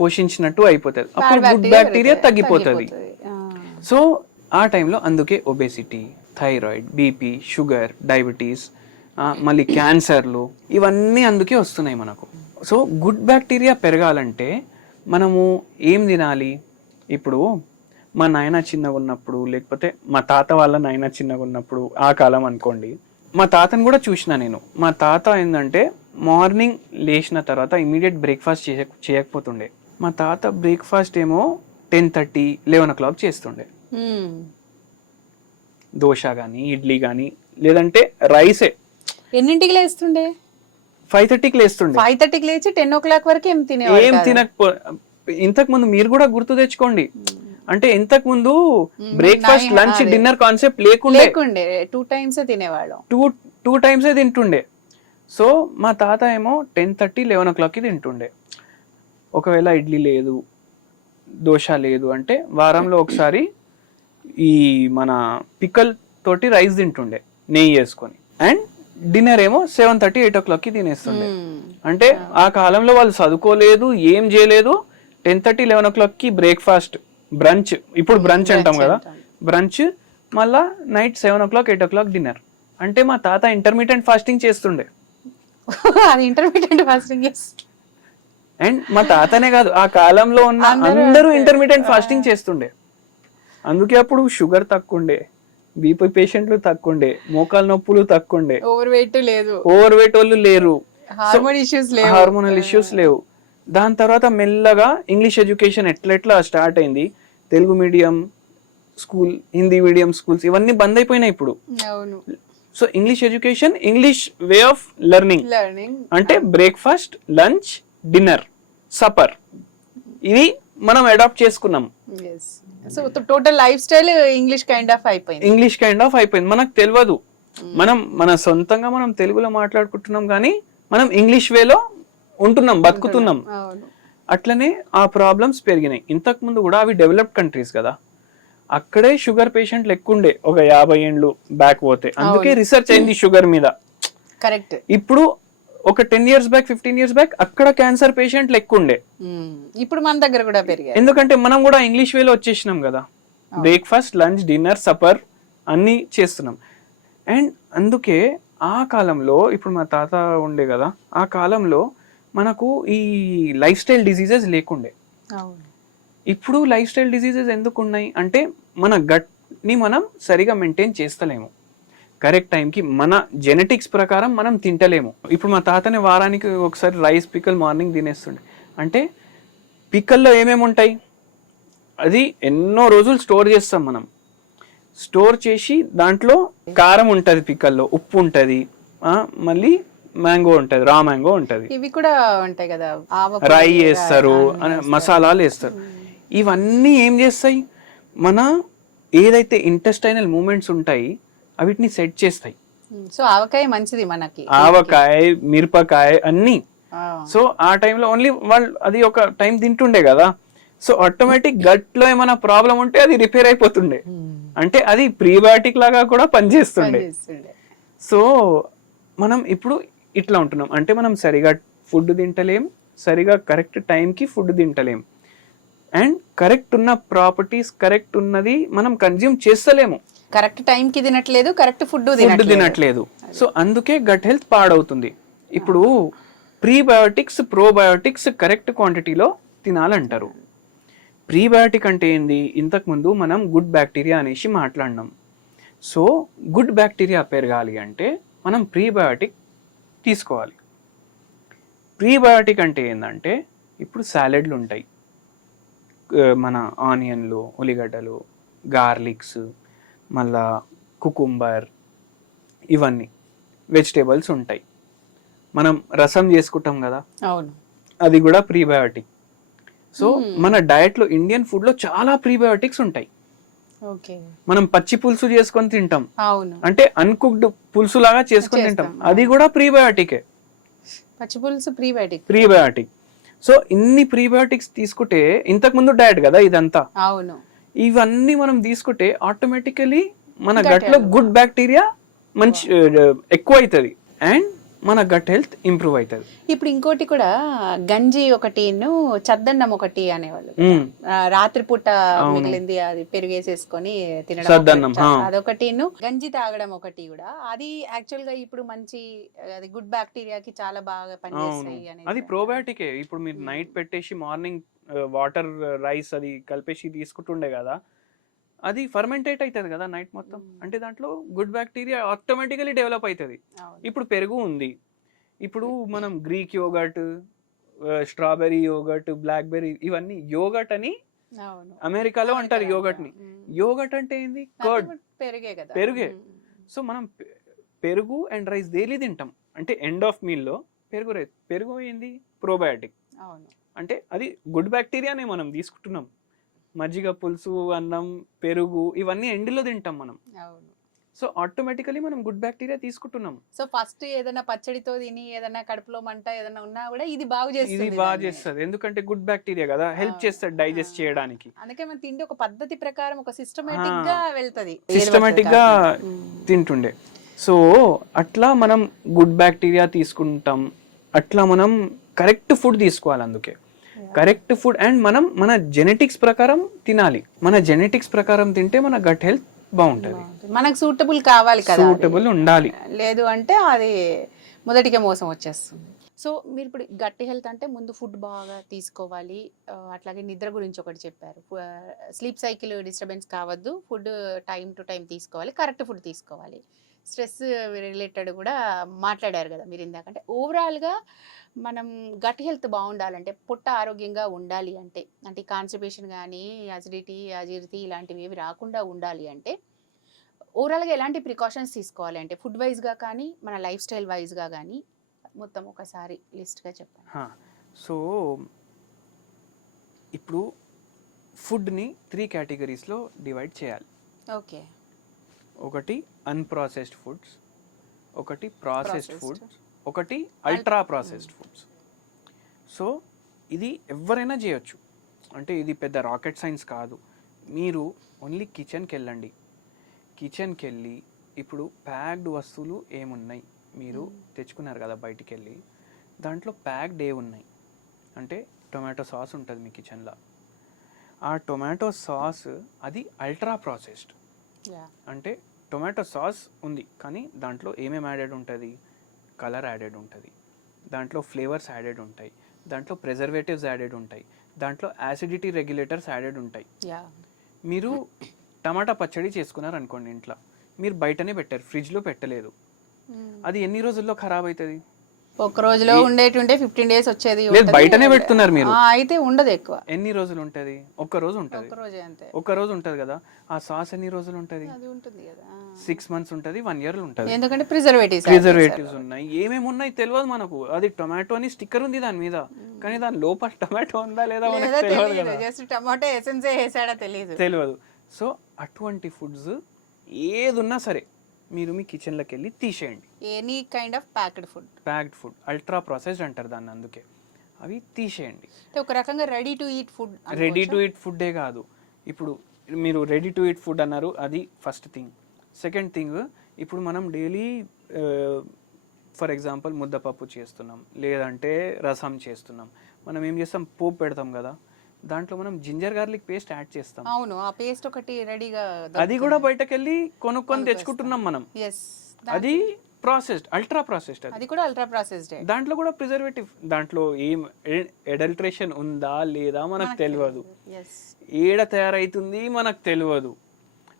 పోషించినట్టు అయిపోతుంది. అప్పుడు గుడ్ బ్యాక్టీరియా తగ్గిపోతుంది. సో ఆ టైంలో అందుకే obesity, thyroid, BP, sugar, diabetes, మళ్ళీ క్యాన్సర్లు, ఇవన్నీ అందుకే వస్తున్నాయి మనకు. సో గుడ్ బ్యాక్టీరియా పెరగాలంటే మనము ఏం తినాలి? ఇప్పుడు మా నాయన చిన్నగా ఉన్నప్పుడు, లేకపోతే మా తాత వాళ్ళ నాయన చిన్నగా ఉన్నప్పుడు, ఆ కాలం అనుకోండి, మా తాతను కూడా చూసిన నేను. మా తాత ఏంటంటే మార్నింగ్ లేచిన తర్వాత ఇమీడియట్ బ్రేక్ఫాస్ట్ చేయకపోతుండే. మా తాత బ్రేక్ఫాస్ట్ ఏమో 10:30, 11 o'clock చేస్తుండే. దోశ కానీ ఇడ్లీ కానీ లేదంటే రైసే. ఎన్నింటికి లేస్తుండే? 5:30కి లేస్తుండే. 5:30కి లేచి 10 o'clock వరకు ఏం తినేవాడు ఏం కాదు. తినకపో ఇంతకు ముందు మీరు కూడా గుర్తు తెచ్చుకోండి. అంటే ఇంతకు ముందు బ్రేక్ఫాస్ట్ లంచ్ డిన్నర్ కాన్సెప్ట్ లేకుండే 2 times తినేవాళ్ళం. టూ టైమ్సే తింటుండే. సో మా తాత ఏమో 10:30, 11 o'clockకి తింటుండే. ఒకవేళ ఇడ్లీ లేదు, దోశ లేదు అంటే వారంలో ఒకసారి ఈ మన పికల్ తోటి రైస్ తింటుండే నెయ్యి వేసుకొని. అండ్ డిన్నర్ ఏమో 7:30, 8 o'clockకి తినేస్తుండే. అంటే ఆ కాలంలో వాళ్ళు చదువుకోలేదు, ఏం చేయలేదు. 10:30, 11 o'clockకి బ్రేక్ఫాస్ట్, బ్రంచ్, ఇప్పుడు బ్రంచ్ అంటాం కదా, బ్రంచ్, మళ్ళా నైట్ 7 o'clock, 8 o'clock డిన్నర్. అంటే మా తాత ఇంటర్మీడియట్ ఫాస్టింగ్ చేస్తుండే. అది ఇంటర్మీడియట్ ఫాస్టింగ్. అండ్ మా తాతనే కాదు, ఆ కాలంలో ఉన్న అందరూ ఇంటర్మీడియట్ ఫాస్టింగ్ చేస్తుండే. అందుకే అప్పుడు షుగర్ తక్కువండే, బీపీ పేషెంట్లు తక్కువండే, మోకాలు నొప్పులు తక్కువండే, ఓవర్ వెయిట్ లేదు, ఓవర్ వెయిట్ వాళ్ళు లేరు, హార్మోనల్ ఇష్యూస్ లేవు. దాని తర్వాత మెల్లగా ఇంగ్లీష్ ఎడ్యుకేషన్ ఎట్లా స్టార్ట్ అయింది. Telugu medium school, Hindi medium schools ఇవన్నీ బంద్ అయిపోయినాయి ఇప్పుడు. So English education, English way of learning అంటే బ్రేక్ఫాస్ట్, లంచ్, డిన్నర్, సపర్, ఇది మనం అడాప్ట్ చేసుకున్నాం. So total life style English kind of అయిపోయింది. మనకు తెలియదు, మన సొంతంగా మనం తెలుగులో మాట్లాడుకుంటున్నాం కానీ మనం ఇంగ్లీష్ వేలో ఉంటున్నాం, బతుకుతున్నాం. అట్లనే ఆ ప్రాబ్లమ్స్ పెరిగినాయి. ఇంతకు ముందు కూడా అవి డెవలప్డ్ కంట్రీస్ కదా, అక్కడే షుగర్ పేషెంట్లు ఎక్కువ ఉండే ఒక 50 ఏళ్ళు బ్యాక్ పోతే. అందుకే రీసెర్చ్ అయింది షుగర్ మీద. కరెక్ట్. ఇప్పుడు ఒక 10 years బ్యాక్, 15 years బ్యాక్ అక్కడ క్యాన్సర్ పేషెంట్లు ఎక్కువ ఉండే. ఇప్పుడు మన దగ్గర కూడా పెరిగాయి. ఎందుకంటే మనం కూడా ఇంగ్లీష్ వేలో వచ్చేసినాం కదా, బ్రేక్ఫాస్ట్, లంచ్, డిన్నర్, సపర్ అన్ని చేస్తున్నాం. అండ్ అందుకే ఆ కాలంలో, ఇప్పుడు మా తాత ఉండే కదా, ఆ కాలంలో మనకు ఈ లైఫ్ స్టైల్ డిసీజెస్ లేకుండే. ఇప్పుడు లైఫ్ స్టైల్ డిసీజెస్ ఎందుకు ఉన్నాయి అంటే మన గట్ని మనం సరిగా మెయింటైన్ చేస్తలేము, కరెక్ట్ టైంకి మన జెనెటిక్స్ ప్రకారం మనం తింటలేము. ఇప్పుడు మా తాతని వారానికి ఒకసారి రైస్ పికల్ మార్నింగ్ తినేస్తుండే. అంటే పికల్లో ఏమేమి ఉంటాయి, అది ఎన్నో రోజులు స్టోర్ చేస్తాం మనం. స్టోర్ చేసి దాంట్లో కారం ఉంటుంది, పికల్లో ఉప్పు ఉంటుంది, మళ్ళీ మ్యాంగో ఉంటుంది, రా మ్యాంగో ఉంటుంది, ఇవి కూడా ఉంటాయి కదా, రై వేస్తారు, మసాలాలు వేస్తారు. ఇవన్నీ ఏం చేస్తాయి, మన ఏదైతే ఇంటెస్టైనల్ మూమెంట్స్ ఉంటాయి వీటిని సెట్ చేస్తాయి. సో ఆవకాయ మంచిది మనకి, ఆవకాయ, మిరపకాయ అన్ని. సో ఆ టైంలో ఓన్లీ వాళ్ళు అది ఒక టైం తింటుండే కదా, సో ఆటోమేటిక్ గట్ లో ఏమైనా ప్రాబ్లం ఉంటే అది రిపేర్ అయిపోతుండే. అంటే అది ప్రీబయాటిక్ లాగా కూడా పనిచేస్తుండే. సో మనం ఇప్పుడు ఇట్లా ఉంటున్నాం, అంటే మనం సరిగా ఫుడ్ తింటలేం, సరిగా కరెక్ట్ టైంకి ఫుడ్ తింటలేం, అండ్ కరెక్ట్ ఉన్న ప్రాపర్టీస్, కరెక్ట్ ఉన్నది మనం కన్జ్యూమ్ చేస్తలేము, కరెక్ట్ టైంకి తినట్లేదు, కరెక్ట్ ఫుడ్ తినట్లేదు. సో అందుకే గట్ హెల్త్ పాడవుతుంది. ఇప్పుడు ప్రీబయోటిక్స్, ప్రోబయోటిక్స్ కరెక్ట్ క్వాంటిటీలో తినాలంటారు. ప్రీబయోటిక్ అంటే ఏంది, ఇంతకుముందు మనం గుడ్ బ్యాక్టీరియా అనేసి మాట్లాడినాం. సో గుడ్ బ్యాక్టీరియా పెరగాలి అంటే మనం ప్రీబయోటిక్ తీసుకోవాలి. ప్రీబయోటిక్ అంటే ఏంటంటే ఇప్పుడు సాలెడ్లు ఉంటాయి, మన ఆనియన్లు, ఉల్లిగడ్డలు, గార్లిక్స్, మళ్ళా కుకుంబర్, ఇవన్నీ వెజిటేబుల్స్ ఉంటాయి. మనం రసం చేసుకుంటాం కదా, అవును, అది కూడా ప్రీబయోటిక్. సో మన డయట్లో, ఇండియన్ ఫుడ్ లో చాలా ప్రీబయోటిక్స్ ఉంటాయి. మనం పచ్చి పులుసు చేసుకొని తింటాం, అంటే అన్కుక్డ్ పులుసు లాగా చేసుకొని తింటాం, అది కూడా ప్రీబయోటికే. పచ్చి పులుసు ప్రీబయోటిక్. సో ఇన్ని ప్రీబయోటిక్స్ తీసుకుంటే, ఇంతకు ముందు డయట్ కదా ఇదంతా, అవును, ఇవన్నీ మనం తీసుకుంటే ఆటోమేటికలీ మన గట్ లో గుడ్ బ్యాక్టీరియా మంచి ఎక్కువ అవుతుంది, అండ్ మన గట్ హెల్త్ ఇంప్రూవ్ అవుతుంది. ఇప్పుడు ఇంకోటి కూడా గంజి ఒకటి, చద్దన్నం ఒకటి అనేవాళ్ళు, రాత్రిపూట మిగిలింది అది పెరుగేసేసుకొని తినడం అదొకటి, గంజి తాగడం ఒకటి కూడా. అది యాక్చువల్ గా ఇప్పుడు మంచి, అది గుడ్ బ్యాక్టీరియాకి చాలా బాగా పనిచేస్తాయి. అది ప్రోబయాటికే. ఇప్పుడు మీరు నైట్ పెట్టేసి మార్నింగ్ వాటర్, రైస్ అది కలిపేసి తీసుకుంటుండే కదా, అది ఫర్మెంటేట్ అవుతుంది కదా నైట్ మొత్తం. అంటే దాంట్లో గుడ్ బ్యాక్టీరియా ఆటోమేటికలీ డెవలప్ అవుతుంది. ఇప్పుడు పెరుగు ఉంది, ఇప్పుడు మనం Greek yoghurt, strawberry yoghurt, blackberry, ఇవన్నీ యోగర్ట్ అని అవును. అమెరికాలో అంటారు అమెరికాలో యోగట్ ని. అంటాం. యోగట్ అంటే ఏంది? కర్డ్, పెరుగే కదా. పెరుగే. సో మనం పెరుగు అండ్ రైస్ డైలీ తింటాం. అంటే ఎండ్ ఆఫ్ మీల్ లో పెరుగు రైస్. పెరుగు ఏంది? ప్రోబయాటిక్. అవును. అంటే అది గుడ్ బ్యాక్టీరియానే మనం తీసుకుంటున్నాం. మజ్జిగ పులుసు, అన్నం, పెరుగు ఇవన్నీ ఎండ్లో తింటాం మనం. అవును. సో ఆటోమేటికలీ మనం గుడ్ బ్యాక్టీరియా తీసుకుంటున్నాం. సో ఫస్ట్ ఏదైనా పచ్చడితో తిని ఏదైనా కడుపులో మంట ఏదైనా ఉన్నా కూడా ఇది బాగు ఇది చేస్తుంది బాగా దాన్ని. చేస్తుంది, ఎందుకంటే గుడ్ బ్యాక్టీరియా కదా, హెల్ప్ అవును. చేస్తుంది డైజెస్ట్ చేయడానికి. అందుకే మన తిండి ఒక పద్ధతి ప్రకారం ఒక సిస్టమేటిక్ గా వెళ్తది. సిస్టమేటిక్ గా తింటుండే. సో అట్లా మనం గుడ్ బ్యాక్టీరియా తీసుకుంటాం. అట్లా మనం కరెక్ట్ ఫుడ్ తీసుకోవాలి. అందుకే కరెక్ట్ ఫుడ్ అండ్ మనం మన జెనెటిక్స్ ప్రకారం తినాలి. మన జెనెటిక్స్ ప్రకారం తింటే మన గట్ హెల్త్ బాగుంటది. మనకు సూటబుల్ కావాలి కదా, సూటబుల్ ఉండాలి. లేదు అంటే అది మొదటిగా మోసం వచ్చేస్తుంది. సో మీరు ఇప్పుడు గట్టి హెల్త్ అంటే ముందు ఫుడ్ బాగా తీసుకోవాలి, అట్లాగే నిద్ర గురించి ఒకటి చెప్పారు. స్లీప్ సైకిల్ డిస్టర్బెన్స్ కావద్దు, ఫుడ్ టైం టు టైం తీసుకోవాలి, కరెక్ట్ ఫుడ్ తీసుకోవాలి, స్ట్రెస్ రిలేటెడ్ కూడా మాట్లాడారు కదా మీరు ఇందాక. అంటే ఓవరాల్గా మనం గట్ హెల్త్ బాగుండాలంటే, పొట్ట ఆరోగ్యంగా ఉండాలి అంటే, అంటే కాన్స్టిపేషన్ కానీ అసిడిటీ అజీర్తి ఇలాంటివి ఏవి రాకుండా ఉండాలి అంటే ఓవరాల్గా ఎలాంటి ప్రికాషన్స్ తీసుకోవాలి అంటే, ఫుడ్ వైజ్గా కానీ మన లైఫ్ స్టైల్ వైజ్గా కానీ మొత్తం ఒకసారి లిస్ట్గా చెప్పండి. సో ఇప్పుడు ఫుడ్ని 3 కేటగిరీస్లో డివైడ్ చేయాలి. ఓకే. ఒకటి అన్ప్రాసెస్డ్ ఫుడ్స్, ఒకటి ప్రాసెస్డ్ ఫుడ్స్, ఒకటి అల్ట్రా ప్రాసెస్డ్ ఫుడ్స్. సో ఇది ఎవరైనా చేయొచ్చు, అంటే ఇది పెద్ద రాకెట్ సైన్స్ కాదు. మీరు ఓన్లీ కిచెన్కి వెళ్ళండి. కిచెన్కి వెళ్ళి ఇప్పుడు ప్యాక్డ్ వస్తువులు ఏమున్నాయి మీరు తెచ్చుకున్నారు కదా బయటికి వెళ్ళి, దాంట్లో ప్యాక్డ్ ఉన్నాయి. అంటే టొమాటో సాస్ ఉంటుంది మీ కిచెన్లో. ఆ టొమాటో సాస్ అది అల్ట్రా ప్రాసెస్డ్. అంటే టొమాటో సాస్ ఉంది కానీ దాంట్లో ఏమేమి యాడెడ్ ఉంటుంది? కలర్ యాడెడ్ ఉంటుంది, దాంట్లో ఫ్లేవర్స్ యాడెడ్ ఉంటాయి, దాంట్లో ప్రిజర్వేటివ్స్ యాడెడ్ ఉంటాయి, దాంట్లో యాసిడిటీ రెగ్యులేటర్స్ యాడెడ్ ఉంటాయి. మీరు టమాటా పచ్చడి చేసుకున్నారు అనుకోండి ఇంట్లో, మీరు బయటనే పెట్టారు, ఫ్రిడ్జ్లో పెట్టలేదు, అది ఎన్ని రోజుల్లో ఖరాబ్ అవుతుంది? ఒక రోజులో ఉండేటుంటే 15 days వచ్చేది. లేదు, బయటనే పెడుతున్నారు మీరు, అయితే ఉండదు ఎక్కువ. ఎన్ని రోజులు ఉంటుంది? ఒక్క రోజు ఉంటుంది. ఒక్క రోజు ఉంటుంది కదా. ఆ సాస్ ఎన్ని రోజులు ఉంటుంది? 6 months ఉంటుంది, 1 year ఉంటుంది. ఎందుకంటే ప్రిజర్వేటివ్స్ ఉన్నాయి, ఏమేమి ఉన్నాయి తెలియదు మనకు. అది టొమాటో అని స్టిక్కర్ ఉంది దాని మీద, కానీ దాని లోపల టొమాటో ఉందా లేదా మనకు తెలియదు కదా. జస్ట్ టొమాటో ఎసెన్స్ వేసాడా తెలియదు. సో అటువంటి ఫుడ్స్ ఏదున్నా సరే మీరు మీ కిచెన్లోకి వెళ్ళి తీసేయండి. Any kind of packed food ultra processed అంటారు దాన్ని, అందుకే అవి తీసేయండి. ఒక రకంగా రెడీ టు ఈట్ ఫుడ్డే కాదు. ఇప్పుడు మీరు రెడీ టు ఈట్ ఫుడ్ అన్నారు, అది ఫస్ట్ థింగ్. సెకండ్ థింగ్, ఇప్పుడు మనం డైలీ ఫర్ ఎగ్జాంపుల్ ముద్దపప్పు చేస్తున్నాం, లేదంటే రసం చేస్తున్నాం, మనం ఏం చేస్తాం? పోపు పెడతాం కదా, దాంట్లో మనం జింజర్ గార్లిక్ పేస్ట్ యాడ్ చేస్తాం. అవును, ఆ పేస్ట్ ఒకటి రెడీగా, అది కూడా బయటకు వెళ్ళి కొనుక్కొని తెచ్చుకుంటున్నాం మనం. అది ప్రాసెస్డ్, అల్ట్రా ప్రాసెస్డ్. అది కూడా అల్ట్రా ప్రాసెస్డ్. దాంట్లో కూడా ప్రిజర్వేటివ్, దాంట్లో ఏం అడల్ట్రేషన్ ఉందా లేదా మనకు తెలియదు, ఏడ తయారైతుంది మనకు తెలియదు,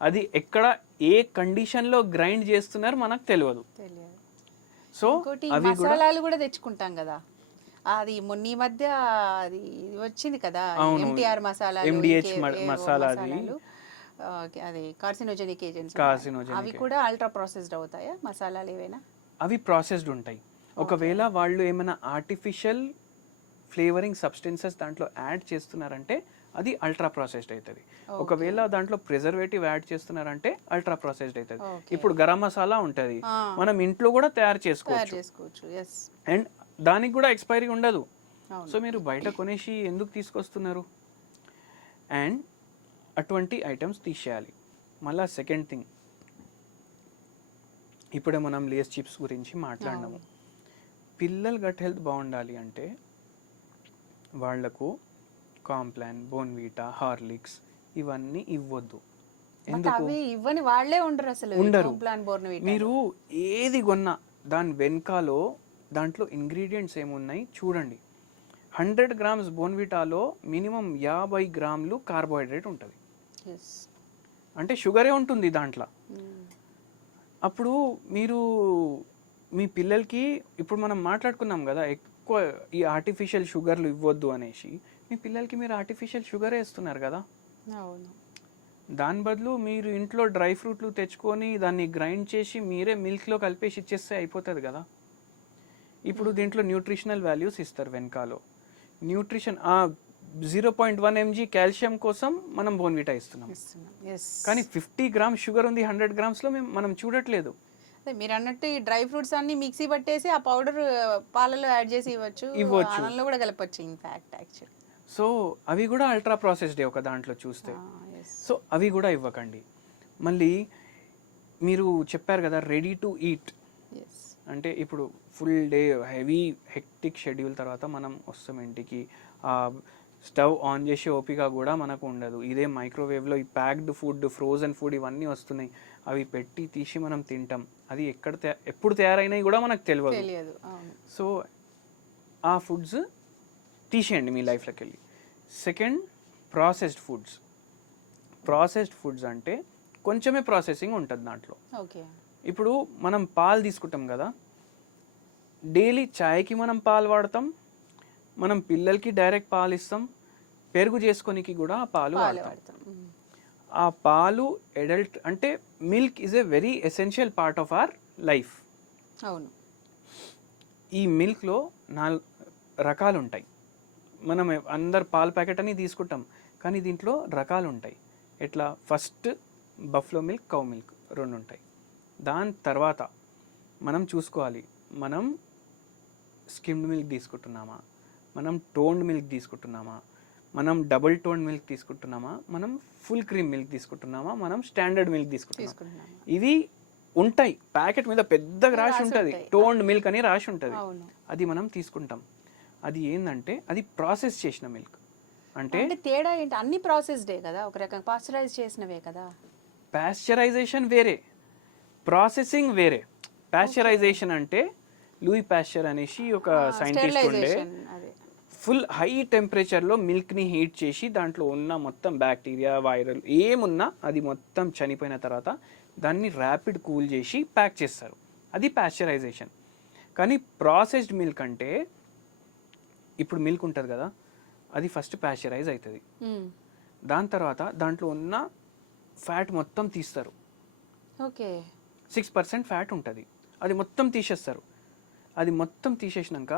అది ఎక్కడ ఏ కండిషన్ లో గ్రైండ్ చేస్తున్నారు మనకు తెలియదు. సో అవి మసాలాలు కూడా తెచ్చుకుంటాం కదా, అది మొన్న ఈ మధ్య అది వచ్చింది కదా, ఎంటీఆర్ మసాలా, ఎండిహెచ్ మసాలా, అది కార్సినోజెనిక్ ఏజెంట్స్, అవి కూడా అల్ట్రా ప్రాసెస్డ్ అవుతాయా మసాలాలు ఏవైనా? అవి ప్రాసెస్డ్ ఉంటాయి. ఒకవేళ వాళ్ళు ఏమైనా ఆర్టిఫిషియల్ ఫ్లేవరింగ్ సబ్స్టెన్సెస్ దాంట్లో యాడ్ చేస్తున్నారంటే అది అల్ట్రా ప్రాసెస్డ్ అవుతుంది. ఒకవేళ దాంట్లో ప్రిజర్వేటివ్ యాడ్ చేస్తున్నారంటే అల్ట్రా ప్రాసెస్డ్ అవుతుంది. ఇప్పుడు గరం మసాలా ఉంటుంది, మనం ఇంట్లో కూడా తయారు చేసుకోవచ్చు, అండ్ దానికి కూడా ఎక్స్పైరీ ఉండదు. సో మీరు బయట కొనేసి ఎందుకు తీసుకొస్తున్నారు? అండ్ అటువంటి ఐటమ్స్ తీసేయాలి. మళ్ళీ సెకండ్ థింగ్, ఇప్పుడే మనం లేస్ చిప్స్ గురించి మాట్లాడినాము. పిల్లలు గట్ హెల్త్ బాగుండాలి అంటే వాళ్లకు కాంప్లాన్, బోన్వీటా, హార్లిక్స్ ఇవన్నీ ఇవ్వద్దు. ఎందుకు ఇవ్వని? వాళ్ళే ఉండరు అసలు, ఉండరు. మీరు ఏది కొన్నా దాని వెనకాలో దాంట్లో ఇంగ్రీడియంట్స్ ఏమున్నాయి చూడండి. 100 grams బోన్విటాలో మినిమం 50 grams కార్బోహైడ్రేట్ ఉంటుంది, అంటే షుగరే ఉంటుంది దాంట్లో. అప్పుడు మీరు మీ పిల్లలకి, ఇప్పుడు మనం మాట్లాడుకున్నాం కదా ఎక్కువ ఈ ఆర్టిఫిషియల్ షుగర్లు ఇవ్వద్దు అనేసి, మీ పిల్లలకి మీరు ఆర్టిఫిషియల్ షుగర్ వేస్తున్నారు కదా. అవును. దాని బదులు మీరు ఇంట్లో డ్రై ఫ్రూట్లు తెచ్చుకొని దాన్ని గ్రైండ్ చేసి మీరే మిల్క్లో కలిపేసి ఇచ్చేస్తే అయిపోతుంది కదా. ఇప్పుడు దీంట్లో న్యూట్రిషనల్ వాల్యూస్ ఇస్తారు వెనకాలో. న్యూట్రిషన్ 0.1 mg కాల్షియం కోసం మనం బోన్విటా ఇస్తున్నాం, కానీ 50 grams షుగర్ ఉంది 100 grams లో మనం చూడట్లేదు. మీరు అన్నట్టు ఈ డ్రై ఫ్రూట్స్ అన్ని మిక్సీ పట్టేసి ఆ పౌడర్ పాలలో యాడ్ చేసి ఇవ్వచ్చు, అన్నంలో కూడా కలపచ్చు ఇన్ఫాక్ట్ యాక్చువల్లీ. సో అవి కూడా అల్ట్రా ప్రాసెస్డ్ ఒక దాంట్లో చూస్తే. సో అవి కూడా ఇవ్వకండి. మళ్ళీ మీరు చెప్పారు కదా రెడీ టు ఈట్, అంటే ఇప్పుడు full day heavy hectic schedule తర్వాత మనం వస్తాం ఇంటికి, స్టవ్ ఆన్ చేసే ఓపిక కూడా మనకు ఉండదు. ఇదే మైక్రోవేవ్లో ఈ ప్యాక్డ్ ఫుడ్, ఫ్రోజన్ ఫుడ్ ఇవన్నీ వస్తున్నాయి, అవి పెట్టి తీసి మనం తింటాం. అది ఎప్పుడు తయారైనవి కూడా మనకు తెలియదు. సో ఆ ఫుడ్స్ తీసేయండి మీ లైఫ్లోకి వెళ్ళి. Second, processed foods. Processed foods అంటే కొంచెమే ప్రాసెసింగ్ ఉంటుంది దాంట్లో. ఇప్పుడు మనం పాలు తీసుకుంటాం కదా, డైలీ చాయ్కి మనం పాలు వాడతాం, మనం పిల్లలకి డైరెక్ట్ పాలు ఇస్తాం, పెరుగు చేసుకోనికి కూడా పాలు వాడతాం. ఆ పాలు అడల్ట్ అంటే milk is a very essential part of our life. అవును. ఈ మిల్క్లో 4 రకాలు ఉంటాయి. మనం అందరు పాల ప్యాకెట్ అని తీసుకుంటాం, కానీ దీంట్లో రకాలు ఉంటాయి. ఎట్లా, first buffalo milk, cow milk 2 ఉంటాయి. దాని తర్వాత మనం చూసుకోవాలి, మనం స్కిమ్డ్ మిల్క్ తీసుకుంటున్నామా, మనం టోన్డ్ మిల్క్ తీసుకుంటున్నామా, మనం డబుల్ టోన్ మిల్క్ తీసుకుంటున్నామా, మనం ఫుల్ క్రీమ్ మిల్క్ తీసుకుంటున్నామా, మనం స్టాండర్డ్ మిల్క్ తీసుకుంటున్నామా. ఇవి ఉంటాయి ప్యాకెట్ మీద పెద్దగా రాసి ఉంటుంది, టోన్డ్ మిల్క్ అని రాసి ఉంటుంది. అది మనం తీసుకుంటాం. అది ఏంటంటే అది ప్రాసెస్ చేసిన మిల్క్. అంటే తేడా ఏంటి? అన్ని ప్రాసెస్డే కదా, ఒక రకంగా పాస్చరైజ్ చేసినవే కదా. పాస్చరైజేషన్ వేరే, ప్రాసెసింగ్ వేరే. పాస్చరైజేషన్ అంటే లూయి పాస్చర్ అనేసి ఒక సైంటిస్ట్ ఉండే, ఫుల్ హై టెంపరేచర్లో మిల్క్ని హీట్ చేసి దాంట్లో ఉన్న మొత్తం బ్యాక్టీరియా, వైరల్ ఏమున్నా అది మొత్తం చనిపోయిన తర్వాత దాన్ని ర్యాపిడ్ కూల్ చేసి ప్యాక్ చేస్తారు. అది పాస్చరైజేషన్. కానీ ప్రాసెస్డ్ మిల్క్ అంటే ఇప్పుడు మిల్క్ ఉంటుంది కదా, అది ఫస్ట్ పాస్చరైజ్ అవుతుంది, దాని తర్వాత దాంట్లో ఉన్న ఫ్యాట్ మొత్తం తీస్తారు. 6% ఫ్యాట్ ఉంటుంది, అది మొత్తం తీసేస్తారు. అది మొత్తం తీసేసినాక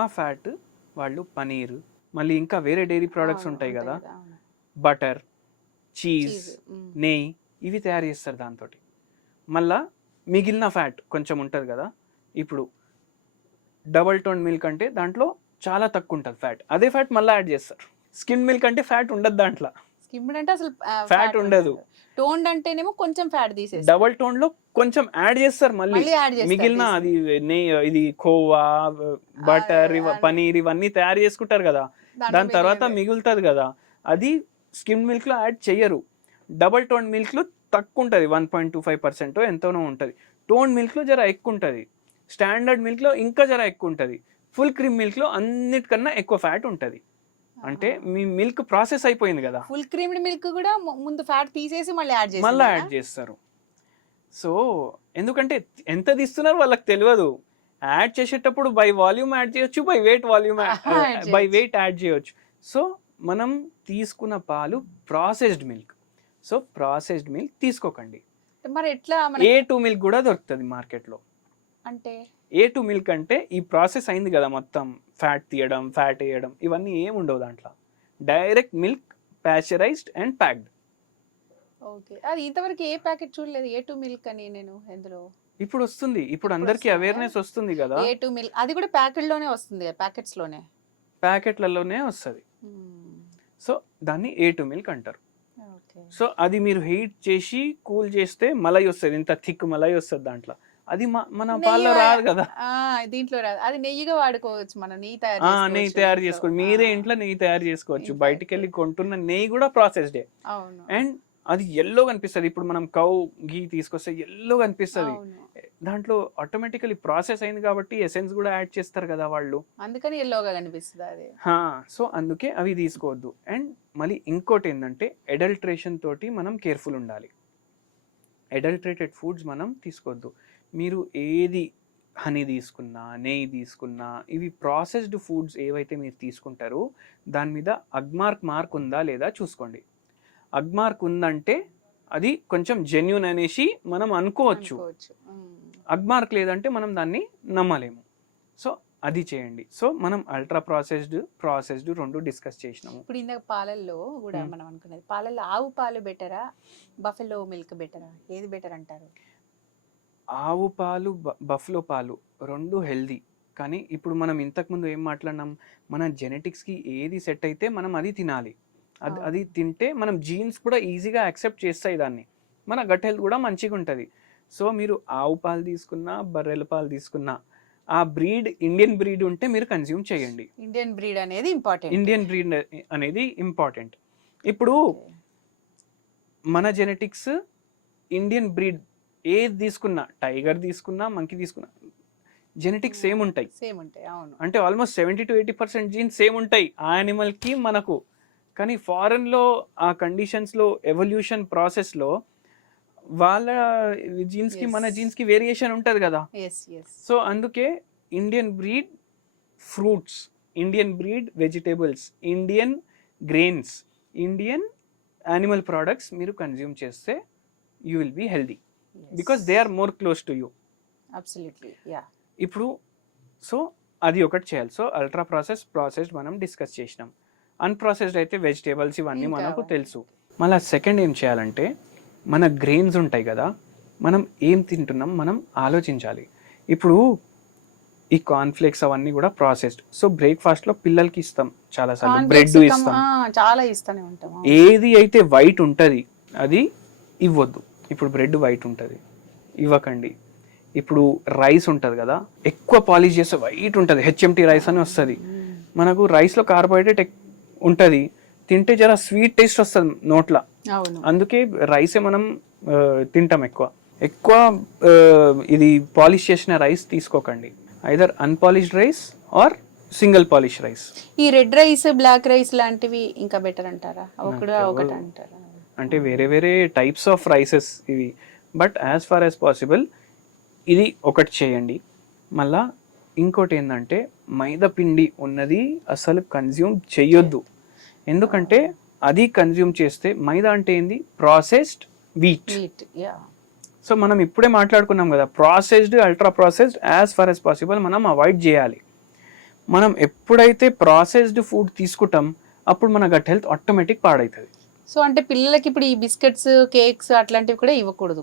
ఆ ఫ్యాట్ వాళ్ళు పనీర్, మళ్ళీ ఇంకా వేరే డైరీ ప్రోడక్ట్స్ ఉంటాయి కదా, బటర్, చీజ్, నెయ్యి, ఇవి తయారు చేస్తారు దాంతో. మళ్ళా మిగిలిన ఫ్యాట్ కొంచెం ఉంటుంది కదా, ఇప్పుడు డబల్ టోన్ మిల్క్ అంటే దాంట్లో చాలా తక్కువ ఉంటుంది ఫ్యాట్, అదే ఫ్యాట్ మళ్ళీ యాడ్ చేస్తారు. స్కిమ్ మిల్క్ అంటే ఫ్యాట్ ఉండదు దాంట్లో, స్కిమ్డ్ అంటే అసలు ఫ్యాట్ ఉండదు. టోన్డ్ అంటేనేమో కొంచెం ఫ్యాట్ తీసేస్తారు. డబల్ టోన్ లో కొంచెం యాడ్ చేస్తారు మళ్ళీ మిగిలిన, అది ఇది ఖోవా, బటర్, పనీర్ ఇవన్నీ తయారు చేసుకుంటారు కదా, దాని తర్వాత మిగులుతుంది కదా, అది స్కిమ్ మిల్క్ లో యాడ్ చెయ్యరు. డబల్ టోన్ మిల్క్ లో తక్కువ ఉంటుంది, 1.25% ఎంతోనో ఉంటుంది. టోన్ మిల్క్ లో జర ఎక్కువ ఉంటుంది, స్టాండర్డ్ మిల్క్ లో ఇంకా జర ఎక్కువ ఉంటుంది, ఫుల్ క్రీమ్ మిల్క్ లో అన్నిటికన్నా ఎక్కువ ఫ్యాట్ ఉంటుంది. అంటే మీ మిల్క్ ప్రాసెస్ అయిపోయింది కదా. ఫుల్ క్రీమ్డ్ మిల్క్ కూడా ముందు ఫ్యాట్ తీసేసి మళ్ళీ యాడ్ చేస్తారు. సో ఎందుకంటే ఎంత తీస్తున్నారు వాళ్ళకి తెలియదు. యాడ్ చేసేటప్పుడు బై వాల్యూమ్ యాడ్ చేయొచ్చు, బై వెయిట్ యాడ్ చేయొచ్చు. సో మనం తీసుకున్న పాలు processed milk. So processed milk తీసుకోకండి. మరి ఎట్లా? A2 మిల్క్ కూడా దొరుకుతుంది మార్కెట్లో. అంటే A2 మిల్క్ అంటే ఈ ప్రాసెస్ అయింది కదా, మొత్తం ఫ్యాట్ తీయడం, ఫ్యాట్ వేయడం, ఇవన్నీ ఏమి ఉండవు దాంట్లో. Direct milk, pasteurised and packed. Okay, అది ఇంతవరకు ఏ ప్యాకెట్ చూడలేదు A2 మిల్క్ అని నేను. ఎందులో ఇప్పుడు వస్తుంది, ఇప్పుడు అందరికి అవేర్నెస్ వస్తుంది కదా. A2 మిల్క్ అది కూడా ప్యాకెట్ లోనే వస్తుంది, ప్యాకెట్స్ లోనే, ప్యాకెట్లలోనే వస్తుంది. సో దాన్ని A2 మిల్క్ అంటారు. సో అది మీరు హీట్ చేసి కూల్ చేస్తే మలై వస్తుంది, ఇంత థిక్ మలై వస్తుంది దాంట్లో. అది మన పాలలో రాదు కదా, దీంట్లో రాదు. అది నెయ్యిగా వాడుకోవచ్చు, మనం నెయ్యి తయారు చేసుకోవచ్చు. మీరే ఇంట్లో నెయ్యి తయారు చేసుకోవచ్చు. బయటికి వెళ్ళి కొంటున్న నెయ్యి కూడా ప్రాసెస్డే. అండ్ అది ఎల్లో కనిపిస్తుంది. ఇప్పుడు మనం కౌ ఘీ తీసుకొస్తే ఎల్లో కనిపిస్తుంది, దాంట్లో ఆటోమేటికలీ ప్రాసెస్ అయింది కాబట్టి ఎసెన్స్ కూడా యాడ్ చేస్తారు కదా వాళ్ళు, అందుకని ఎల్లోగా కనిపిస్తుంది అది. సో అందుకే అవి తీసుకోవద్దు. అండ్ మళ్ళీ ఇంకోటి ఏంటంటే అడల్ట్రేషన్ తోటి మనం కేర్ఫుల్ ఉండాలి. అడల్ట్రేటెడ్ ఫుడ్స్ మనం తీసుకోవద్దు. మీరు ఏది హనీ తీసుకున్నా, నెయ్యి తీసుకున్నా, ఇవి ప్రాసెస్డ్ ఫుడ్స్ ఏవైతే మీరు తీసుకుంటారో దాని మీద మార్క్ ఉందా లేదా చూసుకోండి. మార్క్ ఉందంటే అది కొంచెం జెన్యూన్ అనేసి మనం అనుకోవచ్చు. మార్క్ లేదంటే మనం దాన్ని నమ్మలేము. సో అది చేయండి. సో మనం అల్ట్రా ప్రాసెస్డ్ రెండు డిస్కస్ చేసినాము. ఇప్పుడు ఇందాక పాలల్లో కూడా మనం అనుకున్నది, పాలల్లో ఆవు పాలు బెటరా, బఫెలో మిల్క్ బెటరా, ఏది బెటర్ అంటారు? ఆవు పాలు, బఫ్లో పాలు రెండు హెల్దీ. కానీ ఇప్పుడు మనం ఇంతకుముందు ఏం మాట్లాడినాం, మన జెనెటిక్స్కి ఏది సెట్ అయితే మనం అది తినాలి. అది తింటే మనం జీన్స్ కూడా ఈజీగా యాక్సెప్ట్ చేస్తాయి దాన్ని, మన గట్ హెల్త్ కూడా మంచిగా ఉంటుంది. సో మీరు ఆవు పాలు తీసుకున్నా, బర్రెల పాలు తీసుకున్నా, ఆ బ్రీడ్ ఇండియన్ బ్రీడ్ ఉంటే మీరు కన్జ్యూమ్ చేయండి. ఇండియన్ బ్రీడ్ అనేది ఇంపార్టెంట్. ఇప్పుడు మన జెనెటిక్స్ ఇండియన్ బ్రీడ్ ఏది తీసుకున్నా, టైగర్ తీసుకున్నా, మంకీ తీసుకున్నా, జెనెటిక్స్ సేమ్ ఉంటాయి. అవును. అంటే ఆల్మోస్ట్ 70 to 80% జీన్స్ సేమ్ ఉంటాయి ఆ యానిమల్కి మనకు. కానీ ఫారెన్లో ఆ కండిషన్స్లో ఎవల్యూషన్ ప్రాసెస్లో వాళ్ళ జీన్స్కి మన జీన్స్కి వేరియేషన్ ఉంటుంది కదా. సో అందుకే Indian breed fruits, Indian breed vegetables, Indian grains, Indian animal products మీరు కన్జ్యూమ్ చేస్తే you will be healthy because they are more close to you. ఇప్పుడు సో అది ఒకటి చేయాలి. సో అల్ట్రా ప్రాసెస్డ్ మనం డిస్కస్ చేసినాం. అన్ప్రాసెస్డ్ అయితే వెజిటేబుల్స్ ఇవన్నీ మనకు తెలుసు. మళ్ళీ సెకండ్ ఏం చేయాలంటే, మన గ్రెయిన్స్ ఉంటాయి కదా, మనం ఏం తింటున్నాం మనం ఆలోచించాలి. ఇప్పుడు ఈ కార్న్ఫ్లేక్స్ అవన్నీ కూడా ప్రాసెస్డ్. సో బ్రేక్ఫాస్ట్లో పిల్లలకి ఇస్తాం, చాలాసార్లు బ్రెడ్ ఇస్తాం, చాలా ఇస్తూనే ఉంటాం. ఏది అయితే వైట్ ఉంటుంది అది ఇవ్వద్దు. ఇప్పుడు బ్రెడ్ వైట్ ఉంటుంది, ఇవ్వకండి. ఇప్పుడు రైస్ ఉంటుంది కదా, ఎక్కువ పాలిష్ చేస్తే వైట్ ఉంటుంది, హెచ్ఎంటీ రైస్ అని వస్తుంది. మనకు రైస్లో కార్బోహైడ్రేట్ ఉంటుంది, తింటే జర స్వీట్ టేస్ట్ వస్తుంది నోట్లో. అందుకే రైసే మనం తింటాం ఎక్కువ. ఇది పాలిష్ చేసిన రైస్ తీసుకోకండి, either unpolished rice or single polish rice. ఈ రెడ్ రైస్, బ్లాక్ రైస్ లాంటివి ఇంకా బెటర్ అంటారా? ఒకటి అంటారా? అంటే వేరే వేరే టైప్స్ ఆఫ్ రైసెస్ ఇవి. But as far as possible ఇది ఒకటి చేయండి. మళ్ళా ఇంకోటి ఏంటంటే, మైదా పిండి ఉన్నది అసలు కన్జ్యూమ్ చెయ్యొద్దు. ఎందుకంటే అది కన్జ్యూమ్ చేస్తే, మైదా అంటే ఏంది, ప్రాసెస్డ్ వీట్. సో మనం ఇప్పుడే మాట్లాడుకున్నాం కదా, processed, ultra processed as far as possible మనం అవాయిడ్ చేయాలి. మనం ఎప్పుడైతే ప్రాసెస్డ్ ఫుడ్ తీసుకుంటాం అప్పుడు మన గట్ హెల్త్ ఆటోమేటిక్ పాడవుతుంది. సో అంటే పిల్లలకి ఇప్పుడు ఈ బిస్కెట్స్, కేక్స్ అట్లాంటివి కూడా ఇవ్వకూడదు,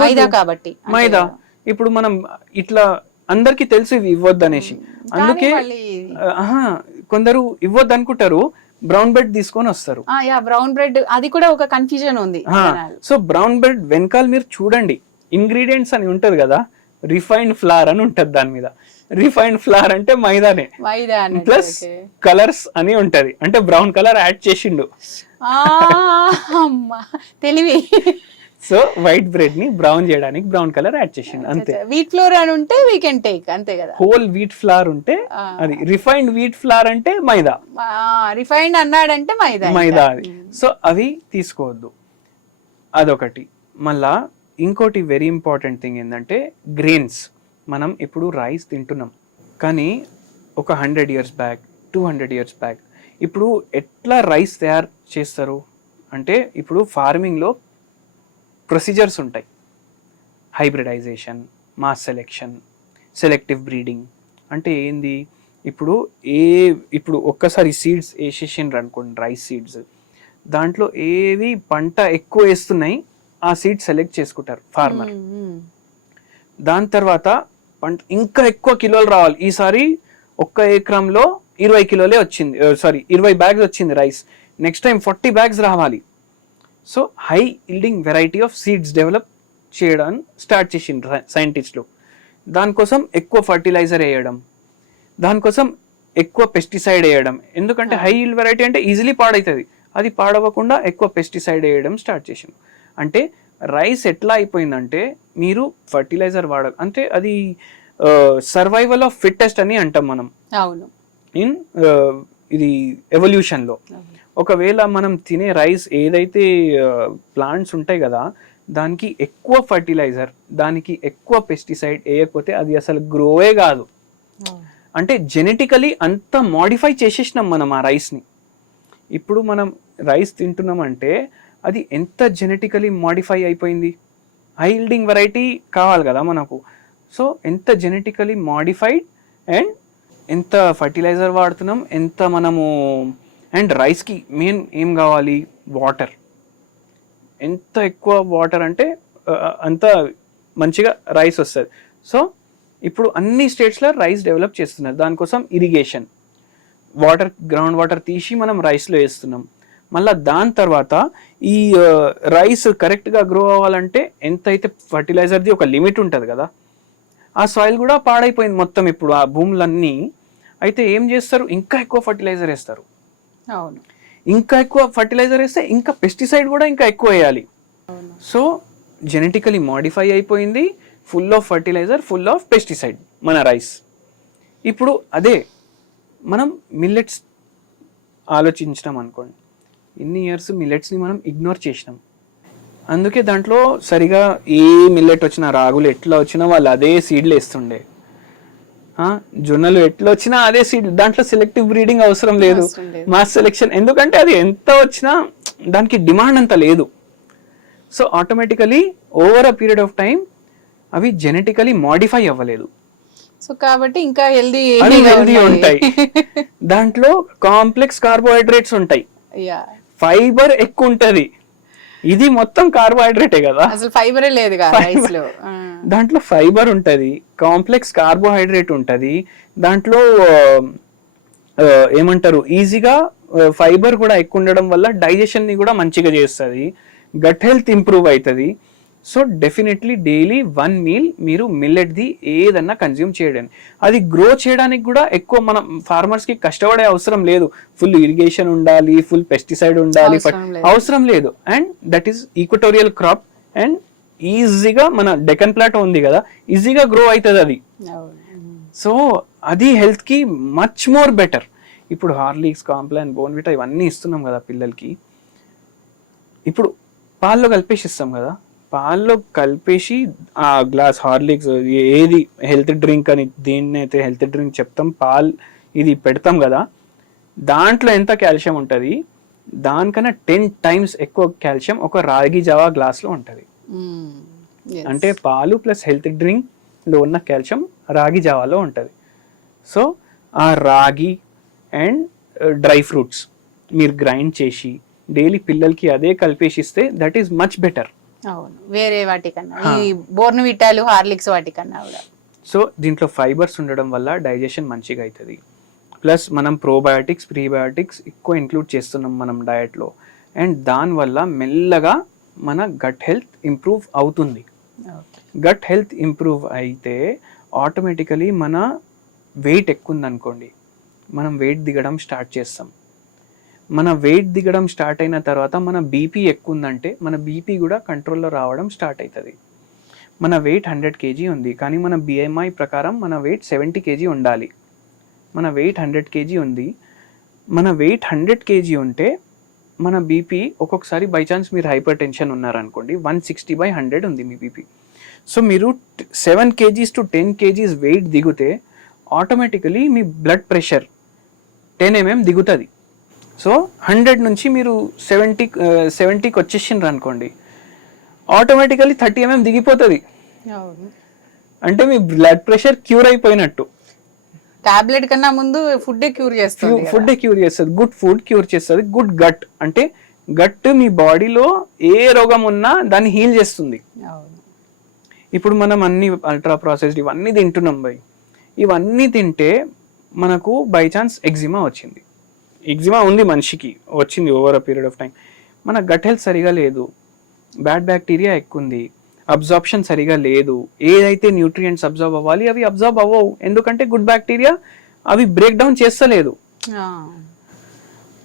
మైదా కాబట్టి. మైదా ఇప్పుడు మనం ఇట్లా అందరికి తెలుసు ఇవి ఇవ్వద్దు అనేసి, అందుకే కొందరు ఇవ్వద్దు అనుకుంటారు, బ్రౌన్ బ్రెడ్ తీసుకొని వస్తారు. బ్రౌన్ బ్రెడ్ అది కూడా ఒక కన్ఫ్యూజన్ ఉంది. సో బ్రౌన్ బ్రెడ్ వెనకాల మీరు చూడండి, ఇంగ్రీడియంట్స్ అని ఉంటది కదా, రిఫైన్డ్ ఫ్లవర్ అని ఉంటది దాని మీద. రిఫైన్డ్ ఫ్లవర్ అంటే మైదానే, ప్లస్ కలర్స్ అని ఉంటది, అంటే బ్రౌన్ కలర్ యాడ్ చేసిండు. తెలివి. సో వైట్ బ్రెడ్ ని బ్రౌన్ చేయడానికి బ్రౌన్ కలర్ యాడ్ చేసిండు, అంతే. వీట్ ఫ్లోర్ అని ఉంటే వీ కెన్ టేక్, అంతే కదా. హోల్ వీట్ ఫ్లవర్ ఉంటే అది రిఫైన్డ్ వీట్ ఫ్లవర్ అంటే మైదా, రిఫైన్డ్ అన్నాడంటే మైదా అది. సో అవి తీసుకోవద్దు, అదొకటి. మళ్ళా ఇంకోటి వెరీ ఇంపార్టెంట్ థింగ్ ఏంటంటే, గ్రెయిన్స్. మనం ఇప్పుడు రైస్ తింటున్నాం, కానీ ఒక 100 years బ్యాక్, 200 years బ్యాక్ ఇప్పుడు ఎట్లా రైస్ తయారు చేస్తారు అంటే, ఇప్పుడు ఫార్మింగ్లో ప్రొసీజర్స్ ఉంటాయి. Hybridization, mass selection, selective breeding. అంటే ఏంది, ఇప్పుడు ఒక్కసారి సీడ్స్ వేసేసిండ్రు అనుకోండి, రైస్ సీడ్స్, దాంట్లో ఏవి పంట ఎక్కువ వేస్తున్నాయి ఆ సీడ్ సెలెక్ట్ చేసుకుంటారు ఫార్మర్. దాని తర్వాత పంట ఇంకా ఎక్కువ కిలోలు రావాలి. ఈసారి ఒక్క ఎకరంలో 20 కిలోలే వచ్చింది, 20 bags వచ్చింది రైస్, నెక్స్ట్ టైం 40 bags రావాలి. So high yielding variety of seeds develop చేయడం స్టార్ట్ చేసిండ్రు సైంటిస్టులు. దానికోసం ఎక్కువ ఫర్టిలైజర్ వేయడం, దానికోసం ఎక్కువ పెస్టిసైడ్ వేయడం. ఎందుకంటే హై ఈల్డ్ వెరైటీ అంటే ఈజీలీ పాడవుతుంది, అది పాడవకుండా ఎక్కువ పెస్టిసైడ్ వేయడం స్టార్ట్ చేసిండు. అంటే రైస్ ఎట్లా అయిపోయిందంటే, మీరు ఫర్టిలైజర్ అంటే అది సర్వైవల్ ఆఫ్ ఫిట్టెస్ట్ అని అంటాం మనం. అవును. ఇన్ ఇది ఎవల్యూషన్లో ఒకవేళ మనం తినే రైస్ ఏదైతే ప్లాంట్స్ ఉంటాయి కదా, దానికి ఎక్కువ ఫర్టిలైజర్, దానికి ఎక్కువ పెస్టిసైడ్ వేయకపోతే అది అసలు గ్రోవే కాదు. అంటే జెనెటికలీ అంత మాడిఫై చేసేసినాం మనం ఆ రైస్ని. ఇప్పుడు మనం రైస్ తింటున్నామంటే అది ఎంత జెనెటికలీ మాడిఫై అయిపోయింది. హై ఈల్డింగ్ వెరైటీ కావాలి కదా మనకు. సో ఎంత జెనెటికలీ మాడిఫైడ్ అండ్ ఎంత ఫర్టిలైజర్ వాడుతున్నాం, ఎంత మనము. అండ్ రైస్కి మెయిన్ ఏం కావాలి, వాటర్. ఎంత ఎక్కువ వాటర్ అంటే అంత మంచిగా రైస్ వస్తుంది. సో ఇప్పుడు అన్ని స్టేట్స్లో రైస్ డెవలప్ చేస్తున్నారు. దానికోసం ఇరిగేషన్, వాటర్, గ్రౌండ్ వాటర్ తీసి మనం రైస్లో వేస్తున్నాం. మళ్ళీ దాని తర్వాత ఈ రైస్ కరెక్ట్గా గ్రో అవ్వాలంటే ఎంత అయితే ఫర్టిలైజర్ది ఒక లిమిట్ ఉంటుంది కదా. ఆ సాయిల్ కూడా పాడైపోయింది మొత్తం ఇప్పుడు ఆ భూములన్నీ. అయితే ఏం చేస్తారు, ఇంకా ఎక్కువ ఫర్టిలైజర్ వేస్తారు. అవును, ఇంకా ఎక్కువ ఫర్టిలైజర్ వేస్తే ఇంకా పెస్టిసైడ్ కూడా ఇంకా ఎక్కువ వేయాలి. సో జెనెటికలీ మాడిఫై అయిపోయింది, full of fertilizer, full of pesticide మన రైస్. ఇప్పుడు అదే మనం మిల్లెట్స్ ఆలోచించినాం అనుకోండి, ఇన్ని ఇయర్స్ మిల్లెట్స్ని మనం ఇగ్నోర్ చేసినాం. అందుకే దాంట్లో సరిగా ఏ మిల్లెట్ వచ్చినా, రాగులు ఎట్లా వచ్చినా వాళ్ళు అదే సీడ్లు వేస్తుండే, జొన్నలు ఎట్లా వచ్చినా అదే సీడ్. దాంట్లో సెలెక్టివ్ బ్రీడింగ్ అవసరం లేదు, మాస్ సెలెక్షన్. ఎందుకంటే అది ఎంత వచ్చినా దానికి డిమాండ్ అంత లేదు. So automatically over a period of time అవి జెనెటికలీ మాడిఫై అవ్వలేదు. సో కాబట్టి ఇంకా హెల్దీ ఉంటాయి. దాంట్లో కాంప్లెక్స్ కార్బోహైడ్రేట్స్ ఉంటాయి, ఫైబర్ ఎక్కువ ఉంటది. ఇది మొత్తం కార్బోహైడ్రేటే కదా, అసలు ఫైబరే లేదు రైస్ లో. దాంట్లో ఫైబర్ ఉంటది, కాంప్లెక్స్ కార్బోహైడ్రేట్ ఉంటది. దాంట్లో ఏమంటారు, ఈజీగా ఫైబర్ కూడా ఎక్కువ ఉండడం వల్ల డైజెషన్ ని కూడా మంచిగా చేస్తుంది, గట్ హెల్త్ ఇంప్రూవ్ అవుతుంది. సో డెఫినెట్లీ డైలీ 1 మీల్ మీరు మిల్లెట్ది ఏదన్నా కన్జ్యూమ్ చేయండి. అది గ్రో చేయడానికి కూడా ఎక్కువ మనం ఫార్మర్స్కి కష్టపడే అవసరం లేదు. ఫుల్ ఇరిగేషన్ ఉండాలి, ఫుల్ పెస్టిసైడ్ ఉండాలి, అవసరం లేదు. And that is equatorial crop. And ఈజీగా మన డెక్కన్ ప్లాటో ఉంది కదా, ఈజీగా గ్రో అవుతుంది అది. సో అది హెల్త్కి మచ్ మోర్ బెటర్. ఇప్పుడు హార్లిక్స్, కాంప్లాన్, బోన్విటా ఇవన్నీ ఇస్తున్నాం కదా పిల్లలకి. ఇప్పుడు పాల్లో కలిపేసి ఇస్తాం కదా, పాల్లో కలిపేసి ఆ గ్లాస్ హార్లిక్స్, ఏది హెల్త్ డ్రింక్ అని దీన్ని అయితే హెల్త్ డ్రింక్ చెప్తాం, పాల్ ఇది పెడతాం కదా, దాంట్లో ఎంత కాల్షియం ఉంటుంది, దానికన్నా 10 times ఎక్కువ కాల్షియం ఒక రాగి జావా గ్లాస్లో ఉంటుంది. అంటే పాలు ప్లస్ హెల్త్ డ్రింక్లో ఉన్న కాల్షియం రాగి జావాలో ఉంటుంది. సో ఆ రాగి అండ్ డ్రై ఫ్రూట్స్ మీరు గ్రైండ్ చేసి డైలీ పిల్లలకి అదే కలిపేసిస్తే దట్ ఈస్ మచ్ బెటర్. అవును, వేరే వాటికన్నా, ఈ బోర్న్విటాలు, హార్లిక్స్ వాటికన్నా కూడా. సో దీంట్లో ఫైబర్స్ ఉండడం వల్ల డైజెషన్ మంచిగా అవుతుంది. ప్లస్ మనం ప్రోబయాటిక్స్, ప్రీబయాటిక్స్ ఎక్కువ ఇంక్లూడ్ చేస్తున్నాం మనం డయట్లో. అండ్ దానివల్ల మెల్లగా మన గట్ హెల్త్ ఇంప్రూవ్ అవుతుంది. గట్ హెల్త్ ఇంప్రూవ్ అయితే ఆటోమేటికలీ మన వెయిట్ ఎక్కువ ఉందనుకోండి, మనం వెయిట్ దిగడం స్టార్ట్ చేస్తాం. మన వెయిట్ దిగడం స్టార్ట్ అయిన తర్వాత మన బీపీ ఎక్కువ ఉందంటే మన బీపీ కూడా కంట్రోల్లో రావడం స్టార్ట్ అవుతుంది. మన వెయిట్ 100 kg ఉంది, కానీ మన BMI ప్రకారం మన వెయిట్ 70 kg ఉండాలి. మన వెయిట్ 100 kg ఉంది, మన వెయిట్ 100 kg ఉంటే మన బీపీ ఒక్కొక్కసారి బై ఛాన్స్ మీరు హైపర్ టెన్షన్ ఉన్నారనుకోండి, 160/100 ఉంది మీ బీపీ. సో మీరు 7 kgs to 10 kgs వెయిట్ దిగితే ఆటోమేటికలీ మీ బ్లడ్ ప్రెషర్ 10 mm దిగుతుంది. సో 100 నుంచి మీరు 70కి వచ్చేసిండ్రు అనుకోండి, ఆటోమేటికలీ 30 mm దిగిపోతుంది. అంటే మీ బ్లడ్ ప్రెషర్ క్యూర్ అయిపోయినట్టు. టాబ్లెట్ కన్నా ముందు ఫుడ్ క్యూర్ చేస్తుంది. ఫుడ్ క్యూర్ చేస్తుంది, గుడ్ ఫుడ్ క్యూర్ చేస్తుంది. గుడ్ గట్ అంటే గట్ మీ బాడీలో ఏ రోగం ఉన్నా దాన్ని హీల్ చేస్తుంది. ఇప్పుడు మనం అన్ని అల్ట్రా ప్రాసెస్డ్ ఇవన్నీ తింటున్నాం బై. ఇవన్నీ తింటే మనకు బై ఛాన్స్ ఎగ్జిమా వచ్చింది, ఎగ్జిమా ఉంది మనిషికి, వచ్చింది over a period of time. మన గట్ హెల్త్ సరిగా లేదు, బ్యాడ్ బ్యాక్టీరియా ఎక్కువ ఉంది, అబ్జార్ప్షన్ సరిగా లేదు. ఏదైతే న్యూట్రియంట్స్ అబ్జర్వ్ అవ్వాలి అవి అబ్జర్వ్ అవ్వవు, ఎందుకంటే గుడ్ బ్యాక్టీరియా అవి బ్రేక్ డౌన్ చేస్తలేదు.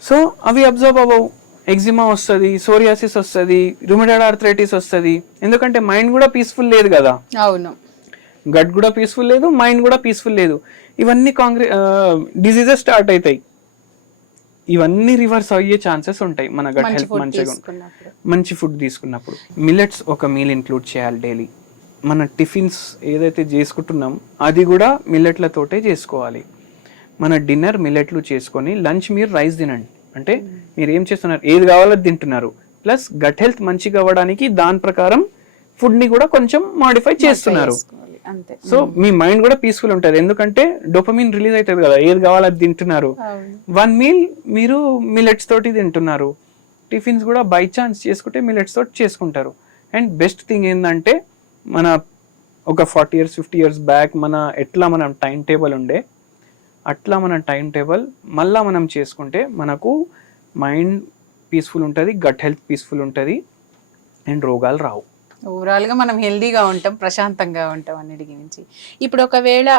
సో అవి అబ్జర్వ్ అవ్వవు, ఎగ్జిమా వస్తుంది, సోరియాసిస్ వస్తుంది, రుమటాయిడ్ ఆర్థరైటిస్ వస్తుంది. ఎందుకంటే మైండ్ కూడా పీస్ఫుల్ లేదు కదా. అవును, గట్ కూడా పీస్ఫుల్ లేదు, మైండ్ కూడా పీస్ఫుల్ లేదు. ఇవన్నీ డిసీజెస్ స్టార్ట్ అవుతాయి. ఇవన్నీ రివర్స్ అయ్యే ఛాన్సెస్ ఉంటాయి మన గట్ మంచి హెల్త్ ఫుడ్ మంచిగా తీసుకున్నప్పుడు. మంచి ఫుడ్ తీసుకున్నప్పుడు. మిల్లెట్స్ ఒక మీల్ ఇంక్లూడ్ చేయాలి డైలీ. మన టిఫిన్స్ ఏదైతే చేసుకుంటున్నాం అది కూడా మిల్లెట్లతోటే చేసుకోవాలి. మన డిన్నర్ మిల్లెట్లు చేసుకొని లంచ్ మీరు రైస్ తినండి. అంటే మీరు ఏం చేస్తున్నారు, ఏది కావాలో తింటున్నారు, ప్లస్ గట్ హెల్త్ మంచిగా అవ్వడానికి దాని ప్రకారం ఫుడ్ని కూడా కొంచెం మాడిఫై చేస్తున్నారు. అంతే. సో మీ మైండ్ కూడా పీస్ఫుల్ ఉంటుంది, ఎందుకంటే డోపమిన్ రిలీజ్ అవుతుంది కదా, ఏది కావాలో అది తింటున్నారు. 1 మీల్ మీరు మిల్లెట్స్ తోటి తింటున్నారు. టిఫిన్స్ కూడా బై ఛాన్స్ చేసుకుంటే మిల్లెట్స్ తోటి చేసుకుంటారు. అండ్ బెస్ట్ థింగ్ ఏంటంటే మన ఒక 40 years 50 years బ్యాక్ మన ఎట్లా మనం టైం టేబుల్ ఉండే అట్లా మన టైం టేబుల్ మళ్ళీ మనం చేసుకుంటే మనకు మైండ్ పీస్ఫుల్ ఉంటుంది, గట్ హెల్త్ పీస్ఫుల్ ఉంటుంది, అండ్ రోగాలు రావు. ఓవరాల్గా మనం హెల్దీగా ఉంటాం, ప్రశాంతంగా ఉంటాం అన్నిటికి మించి. ఇప్పుడు ఒకవేళ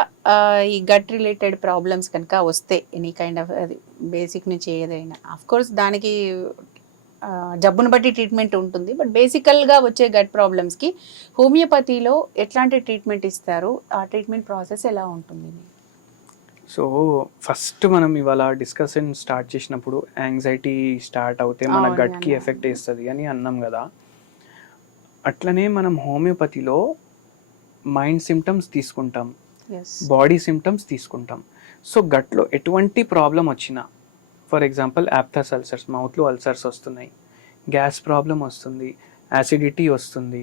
ఈ గట్ రిలేటెడ్ ప్రాబ్లమ్స్ కనుక వస్తే ఎనీ కైండ్ ఆఫ్ అది బేసిక్ నుంచి ఏదైనా, ఆఫ్ కోర్స్ దానికి జబ్బును బట్టి ట్రీట్మెంట్ ఉంటుంది, బట్ బేసికల్గా వచ్చే గట్ ప్రాబ్లమ్స్కి హోమియోపతిలో ఎట్లాంటి ట్రీట్మెంట్ ఇస్తారు, ఆ ట్రీట్మెంట్ ప్రాసెస్ ఎలా ఉంటుంది? సో ఫస్ట్ మనం ఇవాళ డిస్కషన్ స్టార్ట్ చేసినప్పుడు యాంగ్జైటీ స్టార్ట్ అవుతే మన గట్కి ఎఫెక్ట్ వేస్తుంది అని అన్నాం కదా. అట్లనే మనం హోమియోపతిలో మైండ్ సిమ్టమ్స్ తీసుకుంటాం, బాడీ సిమ్టమ్స్ తీసుకుంటాం. సో గట్లో ఎటువంటి ప్రాబ్లం వచ్చినా, ఫర్ ఎగ్జాంపుల్ యాప్థస్ అల్సర్స్, మౌత్లో అల్సర్స్ వస్తున్నాయి, గ్యాస్ ప్రాబ్లం వస్తుంది, యాసిడిటీ వస్తుంది,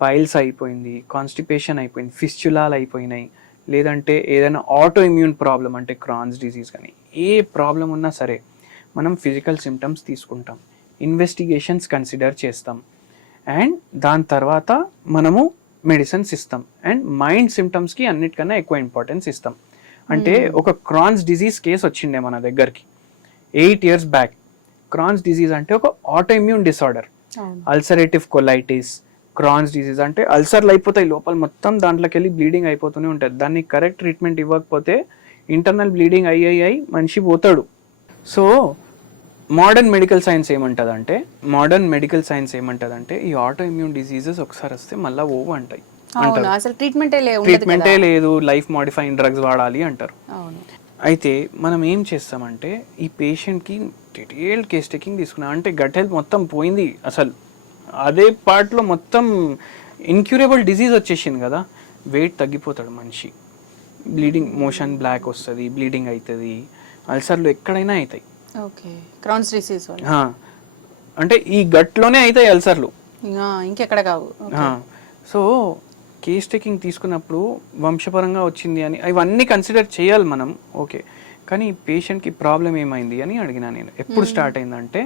పైల్స్ అయిపోయింది, కాన్స్టిపేషన్ అయిపోయింది, ఫిస్చులాలు అయిపోయినాయి, లేదంటే ఏదైనా ఆటో ఇమ్యూన్ ప్రాబ్లం అంటే క్రాన్స్ డిజీజ్, కానీ ఏ ప్రాబ్లం ఉన్నా సరే మనం ఫిజికల్ సిమ్టమ్స్ తీసుకుంటాం, ఇన్వెస్టిగేషన్స్ కన్సిడర్ చేస్తాం, అండ్ దాని తర్వాత మనము మెడిసిన్స్ ఇస్తాం. అండ్ మైండ్ సిమ్టమ్స్కి అన్నిటికన్నా ఎక్కువ ఇంపార్టెన్స్ ఇస్తాం. అంటే ఒక క్రాన్స్ డిజీజ్ కేసు వచ్చిండే మన దగ్గరికి 8 years బ్యాక్. క్రాన్స్ డిజీజ్ అంటే ఒక auto immune disorder, ulcerative colitis. Crohn's disease అంటే అల్సర్లు అయిపోతాయి లోపల మొత్తం, దాంట్లోకి వెళ్ళి బ్లీడింగ్ అయిపోతూనే ఉంటుంది. దాన్ని కరెక్ట్ ట్రీట్మెంట్ ఇవ్వకపోతే ఇంటర్నల్ బ్లీడింగ్ అయ్యి మనిషి పోతాడు. సో మోడర్న్ మెడికల్ సైన్స్ ఏమంటదంటే ఈ ఆటో ఇమ్యూన్ డిసీజెస్ ఒకసారి వస్తే మళ్ళీ అంటాయి, అసలు ట్రీట్మెంటే లేదు, లైఫ్ మోడిఫైయింగ్ డ్రగ్స్ వాడాలి అంటారు. అయితే మనం ఏం చేస్తామంటే ఈ పేషెంట్కి డీటెయిల్డ్ కేస్ టేకింగ్ తీసుకున్నాం. అంటే గట్ హెల్త్ మొత్తం పోయింది, అసలు అదే పార్ట్లో మొత్తం ఇన్క్యూరబుల్ డిజీజ్ వచ్చేసింది కదా, వెయిట్ తగ్గిపోతాడు మనిషి, బ్లీడింగ్ మోషన్ బ్లాక్ వస్తుంది, బ్లీడింగ్ అవుతుంది, అల్సర్లు ఎక్కడైనా అవుతాయి. క్రాన్స్ డిసీజ్ అంటే ఈ గట్లోనే అవుతాయి అల్సర్లు, ఇంకెక్కడ కావు. సో కేస్ టేకింగ్ తీసుకున్నప్పుడు వంశపరంగా వచ్చింది అని ఇవన్నీ కన్సిడర్ చేయాలి మనం, ఓకే. కానీ పేషెంట్కి ప్రాబ్లం ఏమైంది అని అడిగినా నేను. ఎప్పుడు స్టార్ట్ అయిందంటే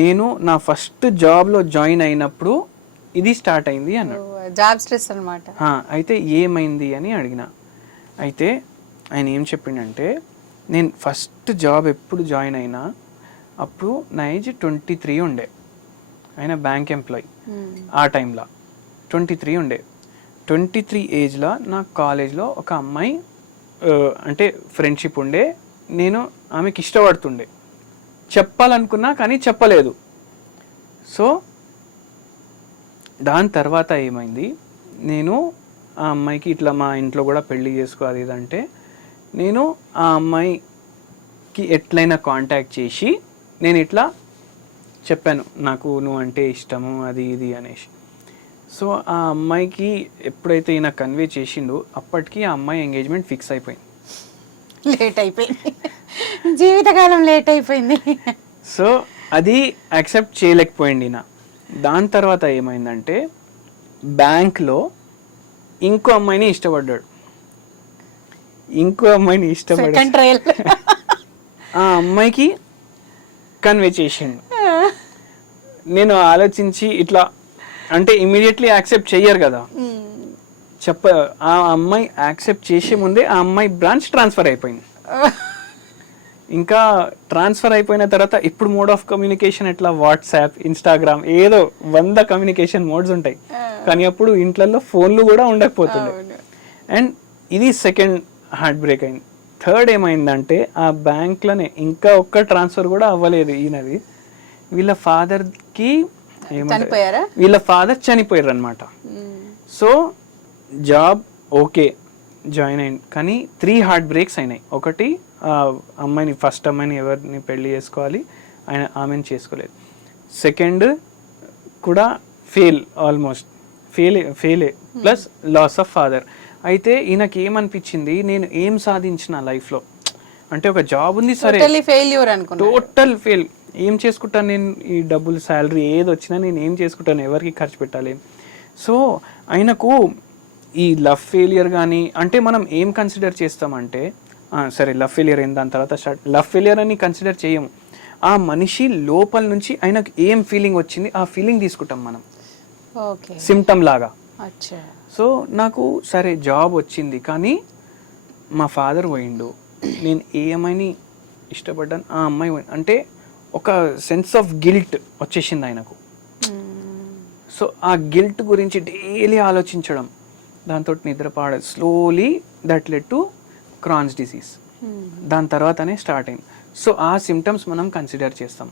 నేను నా ఫస్ట్ జాబ్లో జాయిన్ అయినప్పుడు ఇది స్టార్ట్ అయింది అన్నాడు. జాబ్ స్ట్రెస్ అన్నమాట. అయితే ఏమైంది అని అడిగిన. అయితే ఆయన ఏం చెప్పిండంటే నేను ఫస్ట్ జాబ్ ఎప్పుడు జాయిన్ అయినా అప్పుడు నా ఏజ్ 23 ఉండే, ఆయన బ్యాంక్ ఎంప్లాయీ. ఆ టైంలో 23 ఉండే. 23 ఏజ్లో నా కాలేజ్లో ఒక అమ్మాయి అంటే ఫ్రెండ్షిప్ ఉండే, నేను ఆమెకి ఇష్టపడుతుండే, చెప్పాలనుకున్నా కానీ చెప్పలేదు. సో దాని తర్వాత ఏమైంది, నేను ఆ అమ్మాయికి ఇట్లా మా ఇంట్లో కూడా పెళ్లి చేసుకోవాలి ఇదంటే నేను ఆ అమ్మాయికి ఎట్లయినా కాంటాక్ట్ చేసి నేను ఇట్లా చెప్పాను, నాకు నువ్వు అంటే ఇష్టము అది ఇది అనేసి. సో ఆ అమ్మాయికి ఎప్పుడైతే ఈయన కన్వే చేసిండో అప్పటికి ఆ అమ్మాయి ఎంగేజ్మెంట్ ఫిక్స్ అయిపోయింది. లేట్ అయిపోయింది, జీవితకాలం లేట్ అయిపోయింది. సో అది యాక్సెప్ట్ చేయలేకపోయింది ఈయన. దాని తర్వాత ఏమైందంటే బ్యాంక్లో ఇంకో అమ్మాయిని ఇష్టపడ్డాడు, ఆ అమ్మాయికి కన్వే చేసిండు. నేను ఆలోచించి ఇట్లా అంటే ఇమీడియట్లీ యాక్సెప్ట్ చెయ్యరు కదా, ఆ అమ్మాయి యాక్సెప్ట్ చేసే ముందే ఆ అమ్మాయి బ్రాంచ్ ట్రాన్స్ఫర్ అయిపోయింది. ఇంకా ట్రాన్స్ఫర్ అయిపోయిన తర్వాత ఇప్పుడు మోడ్ ఆఫ్ కమ్యూనికేషన్ ఎట్లా, వాట్సాప్, ఇన్స్టాగ్రామ్, ఏదో 100 కమ్యూనికేషన్ మోడ్స్ ఉంటాయి, కానీ అప్పుడు ఇంట్లలో ఫోన్లు కూడా ఉండకపోతుండే. అండ్ ఇది సెకండ్ హార్ట్ బ్రేక్ అయింది. థర్డ్ ఏమైందంటే ఆ బ్యాంక్లోనే ఇంకా ఒక్క ట్రాన్స్ఫర్ కూడా అవ్వలేదు ఈయనది. వీళ్ళ ఫాదర్కి వీళ్ళ ఫాదర్ చనిపోయారు అనమాట. సో జాబ్ ఓకే, జాయిన్ అయింది, కానీ 3 హార్ట్ బ్రేక్స్ అయినాయి. ఒకటి అమ్మాయిని, ఫస్ట్ అమ్మాయిని ఎవరిని పెళ్లి చేసుకోవాలి, ఆమెను చేసుకోలేదు. సెకండ్ కూడా ఆల్మోస్ట్ ఫెయిలే ప్లస్ లాస్ ఆఫ్ ఫాదర్. అయితే ఈయనకి ఏమనిపించింది, నేను ఏం సాధించిన లైఫ్లో అంటే ఒక జాబ్ ఉంది సరే, టోటల్ ఫెయిల్, ఏం చేసుకుంటాను నేను, ఈ డబ్బులు శాలరీ ఏది వచ్చినా నేను ఏం చేసుకుంటాను, ఎవరికి ఖర్చు పెట్టాలి. సో ఆయనకు ఈ లవ్ ఫెయిలియర్ కానీ, అంటే మనం ఏం కన్సిడర్ చేస్తామంటే సరే లవ్ ఫెయిలియర్ అయిన దాని తర్వాత లవ్ ఫెయిలియర్ అని కన్సిడర్ చేయము. ఆ మనిషి లోపల నుంచి ఆయనకు ఏం ఫీలింగ్ వచ్చింది ఆ ఫీలింగ్ తీసుకుంటాం మనం సిమ్టమ్ లాగా. సో నాకు సరే జాబ్ వచ్చింది, కానీ మా ఫాదర్ పోయిండు, నేను ఏ అమ్మాయిని ఇష్టపడ్డాను ఆ అమ్మాయి అంటే ఒక సెన్స్ ఆఫ్ గిల్ట్ వచ్చేసింది ఆయనకు. సో ఆ గిల్ట్ గురించి డైలీ ఆలోచించడం, దాంతో నిద్రపాడ, slowly that led to Crohn's disease. దాని తర్వాతనే స్టార్ట్ అయింది. సో ఆ సిమ్టమ్స్ మనం కన్సిడర్ చేస్తాం.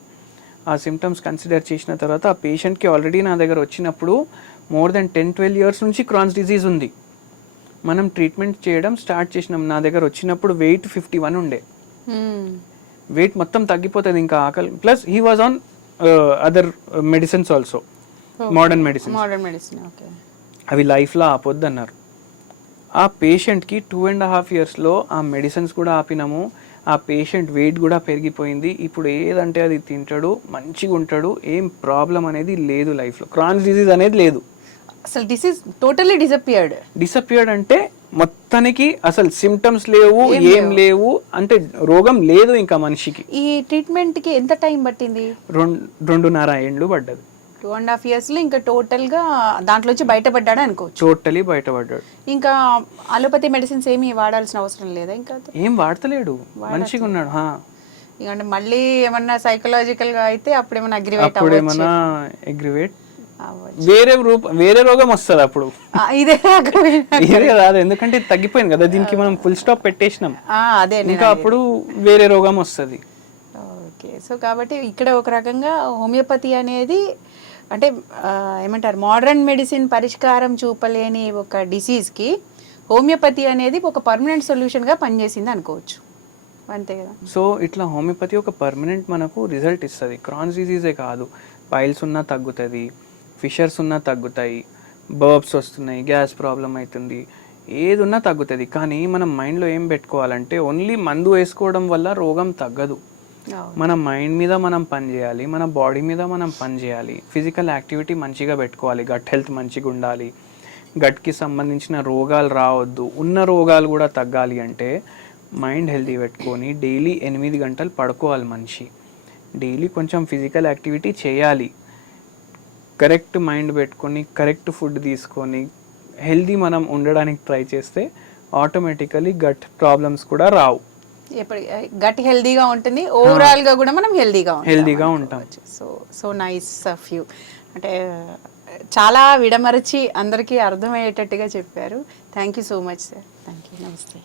ఆ సిమ్టమ్స్ కన్సిడర్ చేసిన తర్వాత ఆ పేషెంట్కి ఆల్రెడీ నా దగ్గర వచ్చినప్పుడు మోర్ దెన్ 10-12 years నుంచి క్రాన్స్ డిసీజ్ ఉంది. మనం ట్రీట్మెంట్ చేయడం స్టార్ట్ చేసినాం. నా దగ్గర వచ్చినప్పుడు వెయిట్ 51 ఉండే, వెయిట్ మొత్తం తగ్గిపోతుంది ఇంకా ఆకలి. Plus he was on other medicines also, modern medicine. అవి లైఫ్లో ఆపొద్దు అన్నారు. ఆ పేషెంట్కి 2.5 yearsలో ఆ మెడిసిన్స్ కూడా ఆపినాము. ఆ పేషెంట్ వెయిట్ కూడా పెరిగిపోయింది. ఇప్పుడు ఏదంటే అది తింటాడు, మంచిగా ఉంటాడు, ఏం ప్రాబ్లం అనేది లేదు లైఫ్లో. క్రాన్స్ డిసీజ్ అనేది లేదు అసలు. డిసీజ్ టోటల్లీ డిసపియర్డ్ అంటే మొత్తానికి అసలు సిమ్టమ్స్ లేవు, ఏం లేవు, అంటే రోగం లేదు ఇంకా మనిషికి. ఈ ట్రీట్మెంట్ కి ఎంత టైం పట్టింది? 2.5 ఏళ్ళు పడ్డది. 2.5 years లో ఇంకా టోటల్ గా దాంట్లోంచి బయటపడ్డాడు అనుకోవచ్చు. టోటలీ బయటపడ్డాడు. ఇంకా అలోపతి మెడిసిన్స్ ఏమి వాడాల్సిన అవసరం లేదా? ఇంకా ఏం వాడతలేడు, మంచిగా ఉన్నాడు. అంటే మళ్ళీ ఏమన్నా సైకలాజికల్ గా అయితే అప్పుడేమన్నా అగ్రివేట్ వేరే రోగం వస్తుంది అప్పుడు. ఇదే రాదు, ఎందుకంటే తగ్గిపోయింది కదా, దీనికి మనం ఫుల్ స్టాప్ పెట్టేసినాం. అదే ఇంకా అప్పుడు వేరే రోగం వస్తుంది. ఓకే. సో కాబట్టి ఇక్కడ ఒక రకంగా హోమియోపతి అనేది అంటే ఏమంటారు, మోడర్న్ మెడిసిన్ పరిష్కారం చూపలేని ఒక డిసీజ్కి హోమియోపతి అనేది ఒక పర్మనెంట్ సొల్యూషన్గా పనిచేసింది అనుకోవచ్చు, అంతే కదా? సో ఇట్లా హోమియోపతి ఒక పర్మనెంట్ మనకు రిజల్ట్ ఇస్తుంది. క్రాన్స్ డిసీజే కాదు, పైల్స్ ఉన్నా తగ్గుతుంది, ఫిషర్స్ ఉన్నా తగ్గుతాయి, బర్బ్స్ వస్తున్నాయి, గ్యాస్ ప్రాబ్లం అవుతుంది, ఏది ఉన్నా తగ్గుతుంది. కానీ మనం మైండ్లో ఏం పెట్టుకోవాలంటే ఓన్లీ మందు వేసుకోవడం వల్ల రోగం తగ్గదు. మన మైండ్ మీద మనం పని చేయాలి, మన బాడీ మీద మనం పని చేయాలి, ఫిజికల్ యాక్టివిటీ మంచిగా పెట్టుకోవాలి, గట్ హెల్త్ మంచిగా ఉండాలి, గట్కి సంబంధించిన రోగాలు రావద్దు, ఉన్న రోగాలు కూడా తగ్గాలి అంటే మైండ్ హెల్తీ పెట్టుకొని డైలీ 8 గంటలు పడుకోవాలి మనిషి. డైలీ కొంచెం ఫిజికల్ యాక్టివిటీ చేయాలి, కరెక్ట్ మైండ్ పెట్టుకొని కరెక్ట్ ఫుడ్ తీసుకొని హెల్తీ మనం ఉండడానికి ట్రై చేస్తే ఆటోమేటికలీ గట్ ప్రాబ్లమ్స్ కూడా రావు. గట్ హెల్దీగా ఉంటుంది, ఓవరాల్ గా కూడా మనం హెల్దీగా ఉంటాం. So nice of you. అంటే చాలా విడమరచి అందరికీ అర్థమయ్యేటట్టుగా చెప్పారు. Thank you so much sir. Thank you. నమస్తే.